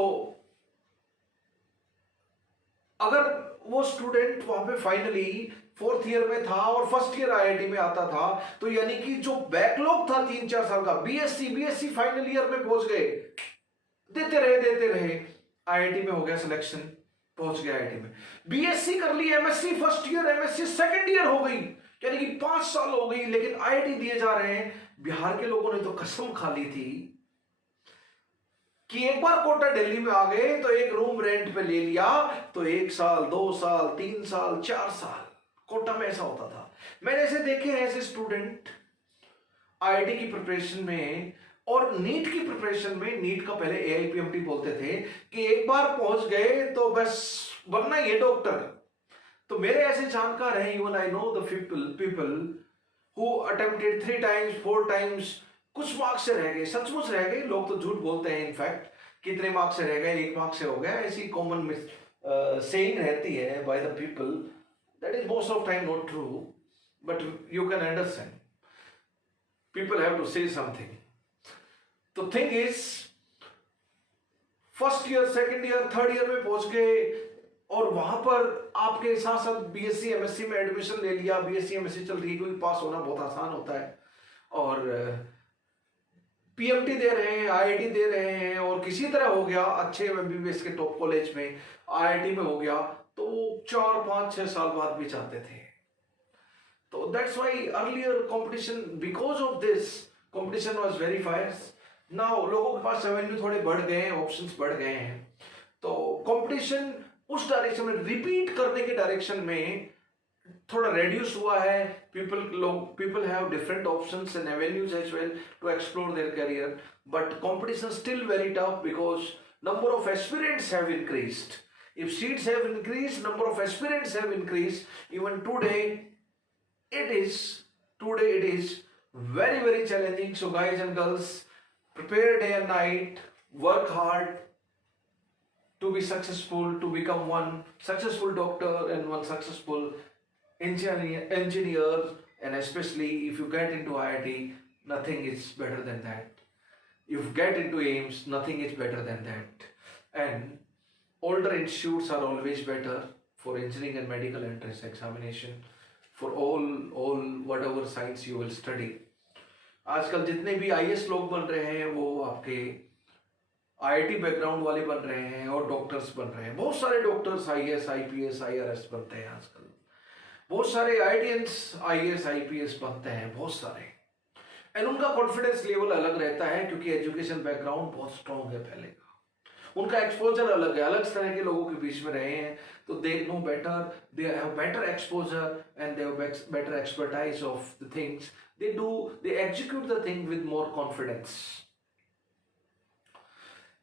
अगर वो स्टूडेंट वहां पे फाइनली 4th ईयर में था और 1st ईयर आईआईटी में आता था, तो यानी कि जो बैकलॉग था 3-4 साल का, बीएससी फाइनल ईयर में पहुंच गए, देते रहे, आईआईटी में हो गया सिलेक्शन, पहुंच गया आईआईटी में. बीएससी कर ली, MSc 1st year, MSc 2nd year हो गई, यानी कि 5 साल हो गई, लेकिन आईआईटी दिए जा रहे हैं. बिहार के लोगों ने तो कसम खा ली थी कि एक बार कोटा दिल्ली में आ गए तो एक रूम रेंट पे ले लिया तो 1 साल, 2 साल, 3 साल, 4 साल कोटा में ऐसा होता था. मैंने ऐसे देखे हैं ऐसे स्टूडेंट आईआईटी की प्रिपरेशन में और नीट की प्रिपरेशन में. नीट का पहले एआईपीएमटी बोलते थे कि एक बार पहुंच गए तो बस बनना ही है डॉक्टर. तो मेरे ऐसे जानकार हैं, even I know the people who attempted 3 times 4 times, कुछ मार्क्स से रह गए, सचमुच रह गए. लोग तो झूठ बोलते हैं इनफैक्ट, कितने मार्क्स से रह गए, 1 मार्क्स से हो गया, ऐसी कॉमन सेइंग रहती है by the people. That is most of time not true, but you can understand. People have to say something. The thing is, 1st year, 2nd year, 3rd year में पहुंच गए और वहां पर आपके साथ साथ बीएससी एमएससी में एडमिशन ले लिया. बीएससी एमएससी चल रही है क्योंकि पास होना बहुत आसान होता है, और पीएमटी दे रहे हैं, आईआईटी दे रहे हैं, और किसी तरह हो गया अच्छे एमबीबीएस के टॉप कॉलेज में, आईआईटी में हो गया, तो 4, 5, 6 साल बाद भी चाहते थे. तो that's why earlier competition, because of this competition was very fierce. Now लोगों के पास एवेन्यू थोड़े बढ़ गए हैं, ऑप्शंस बढ़ गए हैं, तो कंपटीशन उस डायरेक्शन में, रिपीट करने के डायरेक्शन में थोड़ा रेड्यूस हुआ है. People have different options and avenues as well to explore their career, but competition still very tough because number of aspirants have increased. If seats have increased, number of aspirants have increased. Even today it is very challenging. So guys and girls, prepare day and night, work hard to be successful, to become one successful doctor and one successful engineer and especially if you get into IIT, nothing is better than that. If you get into AIIMS, nothing is better than that. And older institutes are always better for engineering and medical entrance examination, for all whatever science you will study. आजकल जितने भी IAS लोग बन रहे हैं वो आपके IIT background वाले बन रहे हैं और डॉक्टर्स बन रहे हैं. बहुत सारे डॉक्टर्स आईएएस आईपीएस आईआरएस बनते हैं आजकल. बहुत सारे आईआईटीएंस आईएएस आईपीएस बनते हैं, बहुत सारे. एंड उनका कॉन्फिडेंस लेवल अलग रहता है क्योंकि एजुकेशन बैकग्राउंड बहुत स्ट्रॉन्ग है पहले का. उनका एक्सपोजर अलग है, अलग तरह के लोगों के बीच में रहे हैं, तो they know better, they have better exposure and they have better expertise of the things. they execute the thing with more confidence.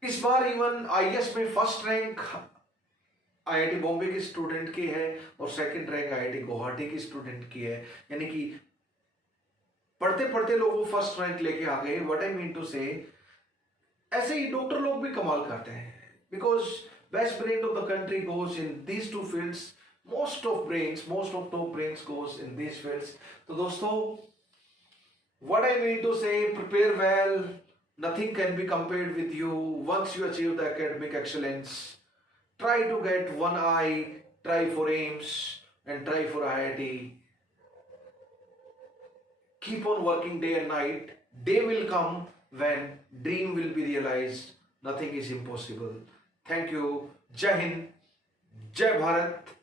इस बार इवन आईएएस में फर्स्ट रैंक आईआईटी बॉम्बे की स्टूडेंट की है और सेकंड रैंक आईआईटी गुवाहाटी की student की है. यानी कि पढ़ते पढ़ते लोग वो फर्स्ट रैंक लेके आ गए. व्हाट आई मीन टू से, ऐसे ही डॉक्टर लोग भी कमाल करते हैं because best brain of the country goes in these two fields. Most of top brains goes in these fields. तो दोस्तों, what I mean to say, prepare well. Nothing can be compared with you. Once you achieve the academic excellence, try to get one eye, try for AIIMS and try for IIT. Keep on working day and night. Day will come when dream will be realized. Nothing is impossible. Thank you. जय हिंद, जय भारत.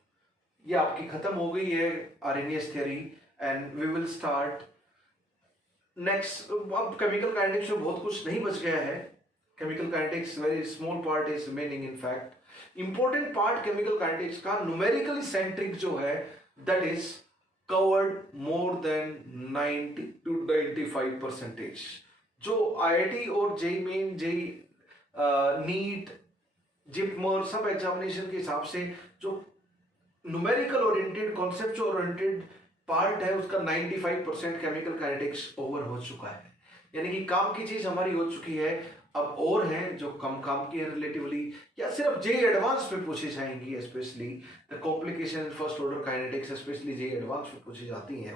ये आपकी खत्म हो गई है Arrhenius theory and we will start next. अब chemical kinetics में बहुत कुछ नहीं बच गया है. Chemical kinetics very small part is remaining. In fact important part chemical kinetics का न्यूमेरिकली सेंट्रिक जो है that is covered more than 90 to 95%. जो आईआईटी और JEE main, JEE NEET, JIPMER सब एग्जामिनेशन के हिसाब से जो numerical oriented, concept oriented part है उसका 95% केमिकल काइनेटिक्स ओवर हो चुका है. यानी कि काम की चीज हमारी हो चुकी है. अब और हैं जो कम काम की है रिलेटिवली, या सिर्फ जे एडवांस में पूछी जाएंगी. Specially the complication in first order kinetics specially J advance में पूछी जाती हैं.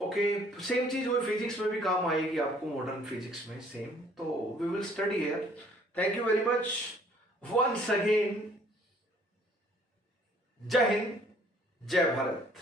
ओके, सेम चीज वो फिजिक्स में भी काम आएगी आपको, मॉडर्न फिजिक्स में सेम. तो we will study here. Thank you very much once again. जय हिंद, जय भारत.